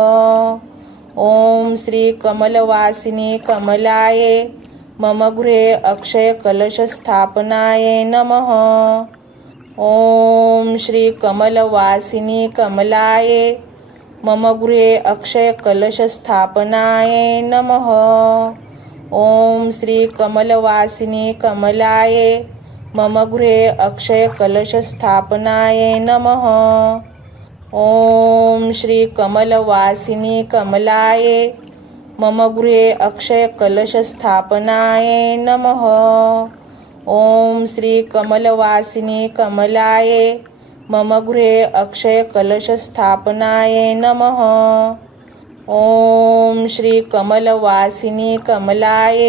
ॐ श्री कमलवासिनी कमलाय मम गृहे अक्षयकलशस्थापनाय नमः। ॐ श्री कमलवासिनी कमलाय मम गृहे अक्षयकलशस्थापनाय नमः। ॐ श्री कमलवासिनी कमलाय मम गृहे अक्षयकलशस्थापनाय नमः। ॐ श्री कमलवासिनी कमलाय मम गृहे अक्षयकलशस्थापनाय नमः। ॐ श्री कमलवासिनी कमलाय मम गृहे अक्षयकलशस्थापनाय नमः। ॐ श्री कमलवासिनी कमलाय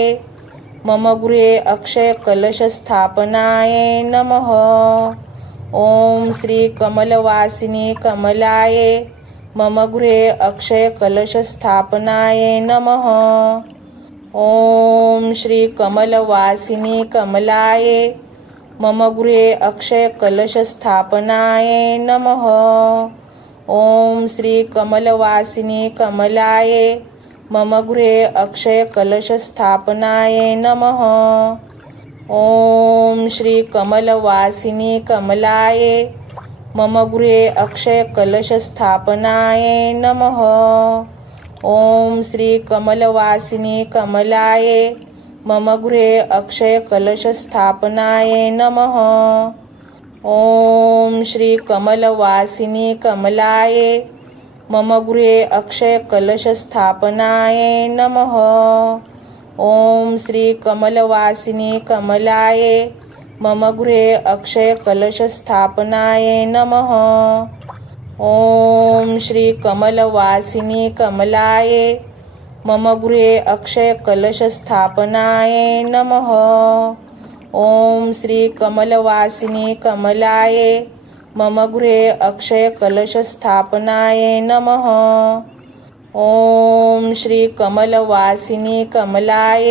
मम गृहे अक्षयकलशस्थापनाय नमः। ॐ श्री कमलवासिनी कमलाय मम गृहे अक्षयकलशस्थापनाय नमः। ॐ श्री कमलवासिनी कमलाय मम गृहे अक्षयकलशस्थापनाय नमः। ॐ श्री कमलवासिनी कमलाय मम गृहे अक्षयकलशस्थापनाय नमः। ॐ श्री कमलवासिनी कमलाय मम गृहे अक्षयकलशस्थापनाय नमः। ॐ श्री कमलवासिनी कमलाय मम गृहे अक्षयकलशस्थापनाय नमः। ॐ श्री कमलवासिनी कमलाय मम गृहे अक्षयकलशस्थापनाय नमः। ॐ श्री कमलवासिनी कमलाय मम गृहे अक्षयकलशस्थापनाय नमः। ॐ श्री कमलवासिनी कमलाय मम गृहे अक्षयकलशस्थापनाय नमः। ॐ श्री कमलवासिनी कमलाय मम गृहे अक्षयकलशस्थापनाय नमः। ॐ श्री कमलवासिनी कमलाय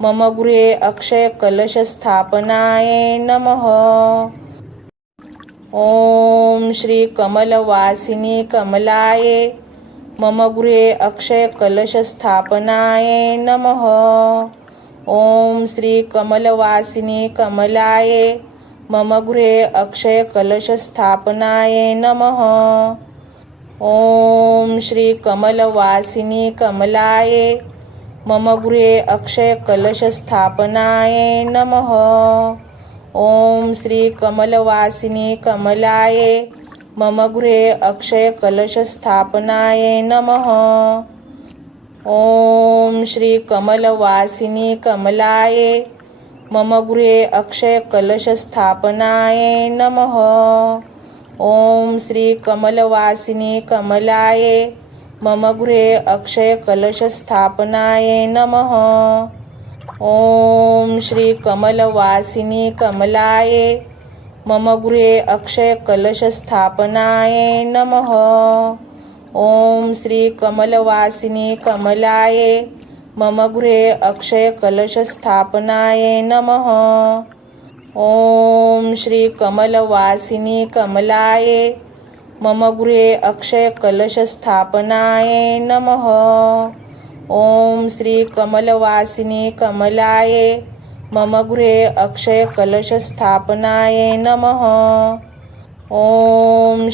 मम गृहे अक्षयकलशस्थापनाय नमः। ॐ श्री कमलवासिनी कमलाय मम गृहे अक्षयकलशस्थापनाय नमः। ॐ श्री कमलवासिनी कमलाय मम गृहे अक्षयकलशस्थापनाय नमः। ॐ श्री कमलवासिनी कमलाय मम गृहे अक्षयकलशस्थापनाय नमः। ॐ श्री कमलवासिनी कमलाय मम गृहे अक्षयकलशस्थापनाय नमः। ॐ श्री कमलवासिनी कमलाय मम गृहे अक्षयकलशस्थापनाय नमः। ॐ श्री कमलवासिनी कमलाय मम गृहे अक्षयकलशस्थापनाय नमः। ॐ श्री कमलवासिनी कमलाय मम गृहे अक्षयकलशस्थापनाय नमः। ॐ श्री कमलवासिनी कमलाय मम गृहे अक्षयकलशस्थापनाय नमः। ॐ श्री कमलवासिनी कमलाय मम गृहे अक्षयकलशस्थापनाय नमः। ॐ श्री कमलवासिनी कमलाय मम गृहे अक्षयकलशस्थापनाय नमः। ॐ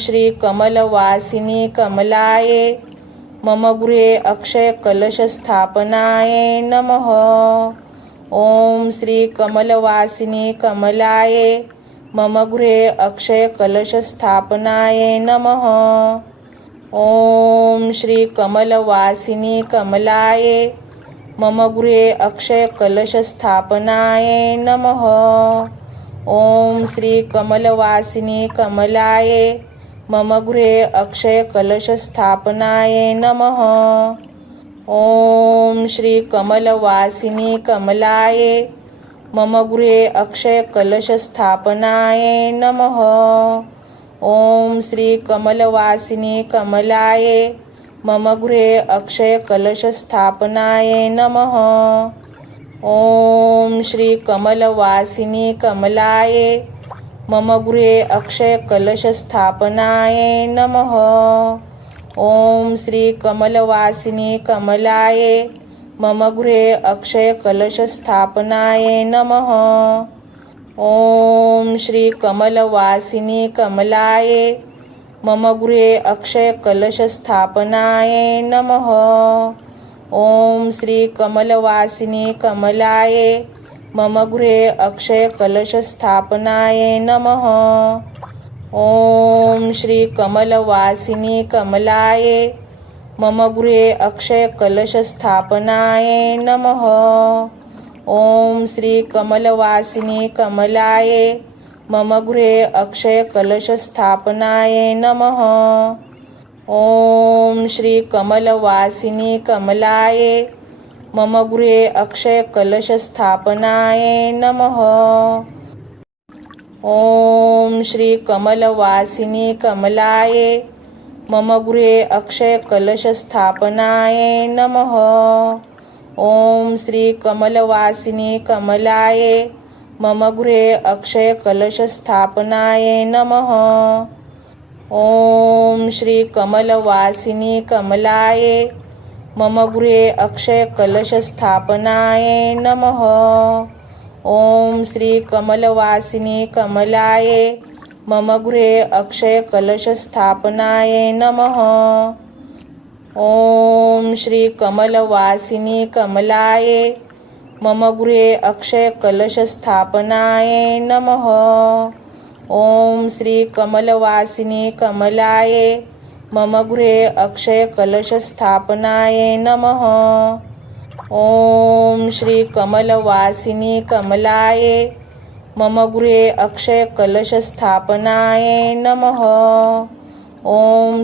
श्री कमलवासिनी कमलाय मम गृहे अक्षयकलशस्थापनाय नमः। ॐ श्री कमलवासिनी कमलाय मम गृहे अक्षयकलशस्थापनाय नमः। ॐ श्री कमलवासिनी कमलाय मम गृहे अक्षयकलशस्थापनाय नमः। ॐ श्री कमलवासिनी कमलाय मम गृहे अक्षयकलशस्थापनाय नमः। ॐ श्री कमलवासिनी कमलाय मम गृहे अक्षयकलशस्थापनाय नमः। ॐ श्री कमलवासिनी कमलाय मम गृहे अक्षयकलशस्थापनाय नमः। ॐ श्री कमलवासिनी कमलाय मम गृहे अक्षयकलशस्थापनाय नमः। ॐ श्री कमलवासिनी कमलाय मम गृहे अक्षयकलशस्थापनाय नमः। ॐ श्री कमलवासिनी कमलाय मम गृहे अक्षयकलशस्थापनाय नमः। ॐ श्री कमलवासिनी कमलाय मम गृहे अक्षयकलशस्थापनाय नमः। ॐ श्री कमलवासिनी कमलाय मम गृहे अक्षयकलशस्थापनाय नमः। ॐ श्री कमलवासिनी कमलाय मम गृहे अक्षयकलशस्थापनाय नमः। ॐ श्री कमलवासिनी कमलाय मम गृहे अक्षयकलशस्थापनाय नमः। ॐ श्री कमलवासिनी कमलाय मम गृहे अक्षयकलशस्थापनाय नमः। ॐ श्री कमलवासिनी कमलाय मम गृहे अक्षयकलशस्थापनाय नमः। ॐ श्री कमलवासिनी कमलाय मम गृहे अक्षयकलशस्थापनाय नमः। ॐ श्री कमलवासिनी कमलाय मम गृहे अक्षयकलशस्थापनाय नमः। ॐ श्री कमलवासिनी कमलाय मम गृहे अक्षयकलशस्थापनाय नमः। ॐ श्री कमलवासिनी कमलाय मम गृहे अक्षयकलशस्थापनाय नमः। ॐ श्री कमलवासिनी कमलाय मम गृहे अक्षयकलशस्थापनाय नमः। ॐ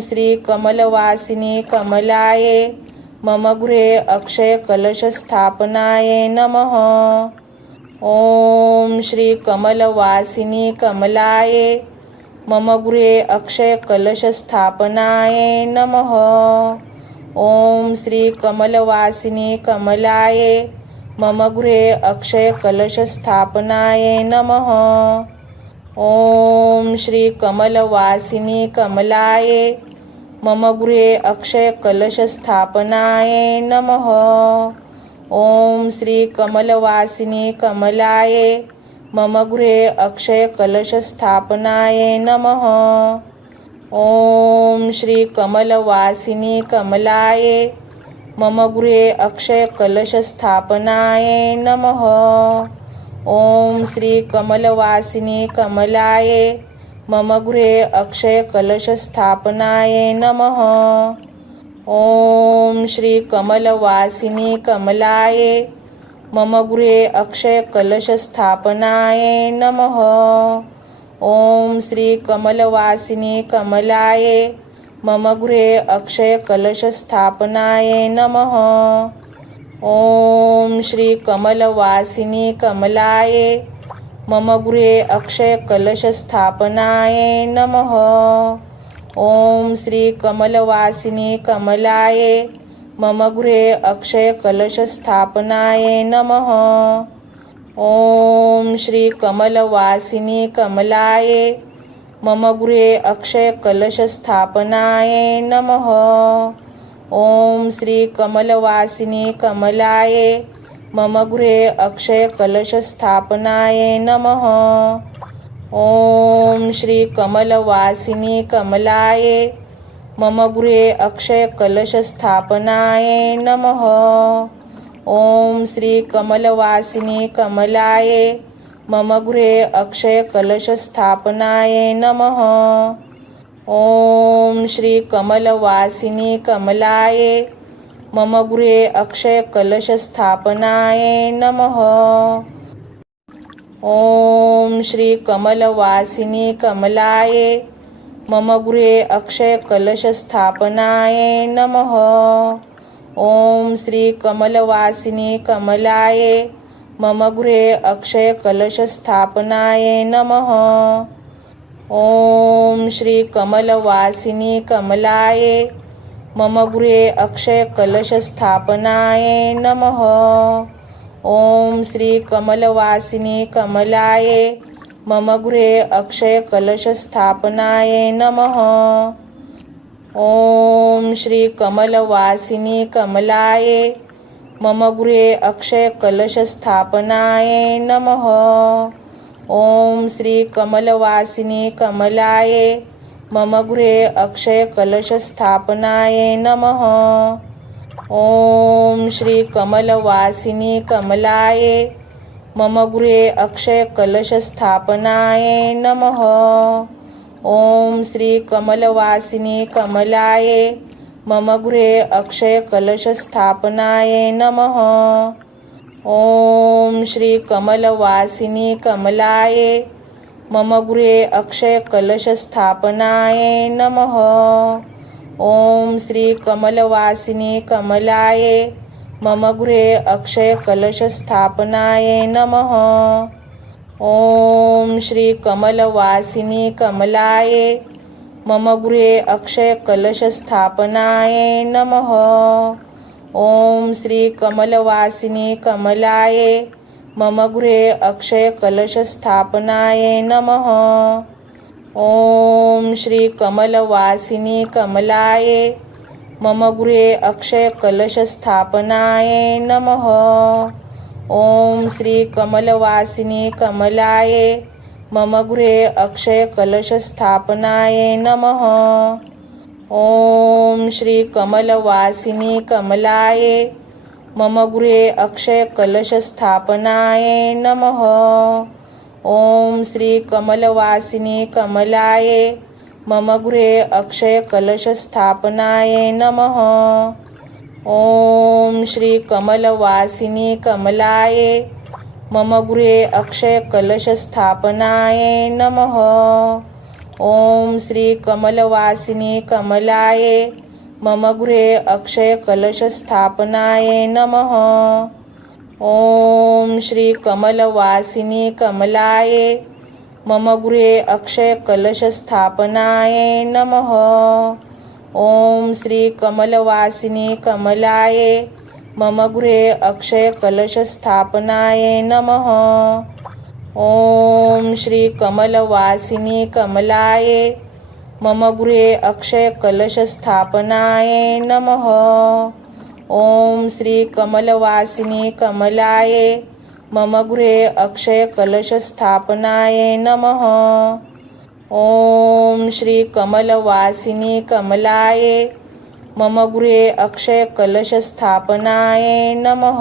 श्री कमलवासिनी कमलाय मम गृहे अक्षयकलशस्थापनाय नमः। ॐ श्री कमलवासिनी कमलाय मम गृहे अक्षयकलशस्थापनाय नमः। ॐ श्री कमलवासिनी कमलाय मम गृहे अक्षयकलशस्थापनाय नमः। ॐ श्री कमलवासिनी कमलाय मम गृहे अक्षयकलशस्थापनाय नमः। ॐ श्री कमलवासिनी कमलाय मम गृहे अक्षयकलशस्थापनाय नमः। ॐ श्री कमलवासिनी कमलाय मम गृहे अक्षयकलशस्थापनाय नमः। ॐ श्री कमलवासिनी कमलाय मम गृहे अक्षयकलशस्थापनाय नमः। ॐ श्री कमलवासिनी कमलाय मम गृहे अक्षयकलशस्थापनाय नमः। ॐ श्री कमलवासिनी कमलाय मम गृहे अक्षयकलशस्थापनाय नमः। ॐ श्री कमलवासिनी कमलाय मम गृहे अक्षयकलशस्थापनाय नमः। ॐ श्री कमलवासिनी कमलाय मम गृहे अक्षयकलशस्थापनाय नमः। ॐ श्री कमलवासिनी कमलाय मम गृहे अक्षयकलशस्थापनाय नमः। ॐ श्री कमलवासिनी कमलाय मम गृहे अक्षयकलशस्थापनाय नमः। ॐ श्री कमलवासिनी कमलाय मम गृहे अक्षयकलशस्थापनाय नमः। ॐ श्री कमलवासिनी कमलाय मम गृहे अक्षयकलशस्थापनाय नमः। ॐ श्री कमलवासिनी कमलाय मम गृहे अक्षयकलशस्थापनाय नमः। ॐ श्री कमलवासिनी कमलाय मम गृहे अक्षयकलशस्थापनाय नमः। ॐ श्री कमलवासिनी कमलाय मम गृहे अक्षयकलशस्थापनाय नमः। ॐ श्री कमलवासिनी कमलाय मम गृहे अक्षयकलशस्थापनाय नमः। ॐ श्री कमलवासिनी कमलाय मम गृहे अक्षयकलशस्थापनाय नमः। ॐ श्री कमलवासिनी कमलाय मम गृहे अक्षयकलशस्थापनाय नमः। ॐ श्री कमलवासिनी कमलाय मम गृहे अक्षयकलशस्थापनाय नमः। ॐ श्री कमलवासिनी कमलाय मम गृहे अक्षयकलशस्थापनाय नमः। ॐ श्री कमलवासिनी कमलाय मम गृहे अक्षयकलशस्थापनाय नमः। ॐ श्री कमलवासिनी कमलाय मम गृहे अक्षयकलशस्थापनाय नमः। ॐ श्री कमलवासिनी कमलाय मम गृहे अक्षयकलशस्थापनाय नमः। ॐ श्री कमलवासिनी कमलाय मम गृहे अक्षयकलशस्थापनाय नमः। ॐ श्री कमलवासिनी कमलाय मम गृहे अक्षयकलशस्थापनाय नमः। ॐ श्री कमलवासिनी कमलाय मम गृहे अक्षयकलशस्थापनाय नमः। ॐ श्री कमलवासिनी कमलाय मम गृहे अक्षयकलशस्थापनाय नमः। ॐ श्री कमलवासिनी कमलाय मम गृहे अक्षयकलशस्थापनाय नमः। ॐ श्री कमलवासिनी कमलाय मम गृहे अक्षयकलशस्थापनाय नमः। ॐ श्री कमलवासिनी कमलाय मम गृहे अक्षयकलशस्थापनाय नमः। ॐ श्री कमलवासिनी कमलाय मम गृहे अक्षयकलशस्थापनाय नमः। ॐ श्री कमलवासिनी कमलाय मम गृहे अक्षयकलशस्थापनाय नमः। ॐ श्री कमलवासिनी कमलाय मम गृहे अक्षयकलशस्थापनाय नमः। ॐ श्री कमलवासिनी कमलाय मम गृहे अक्षयकलशस्थापनाय नमः। ॐ श्री कमलवासिनी कमलाय मम गृहे अक्षयकलशस्थापनाय नमः। ॐ श्री कमलवासिनी कमलाय मम गृहे अक्षयकलशस्थापनाय नमः।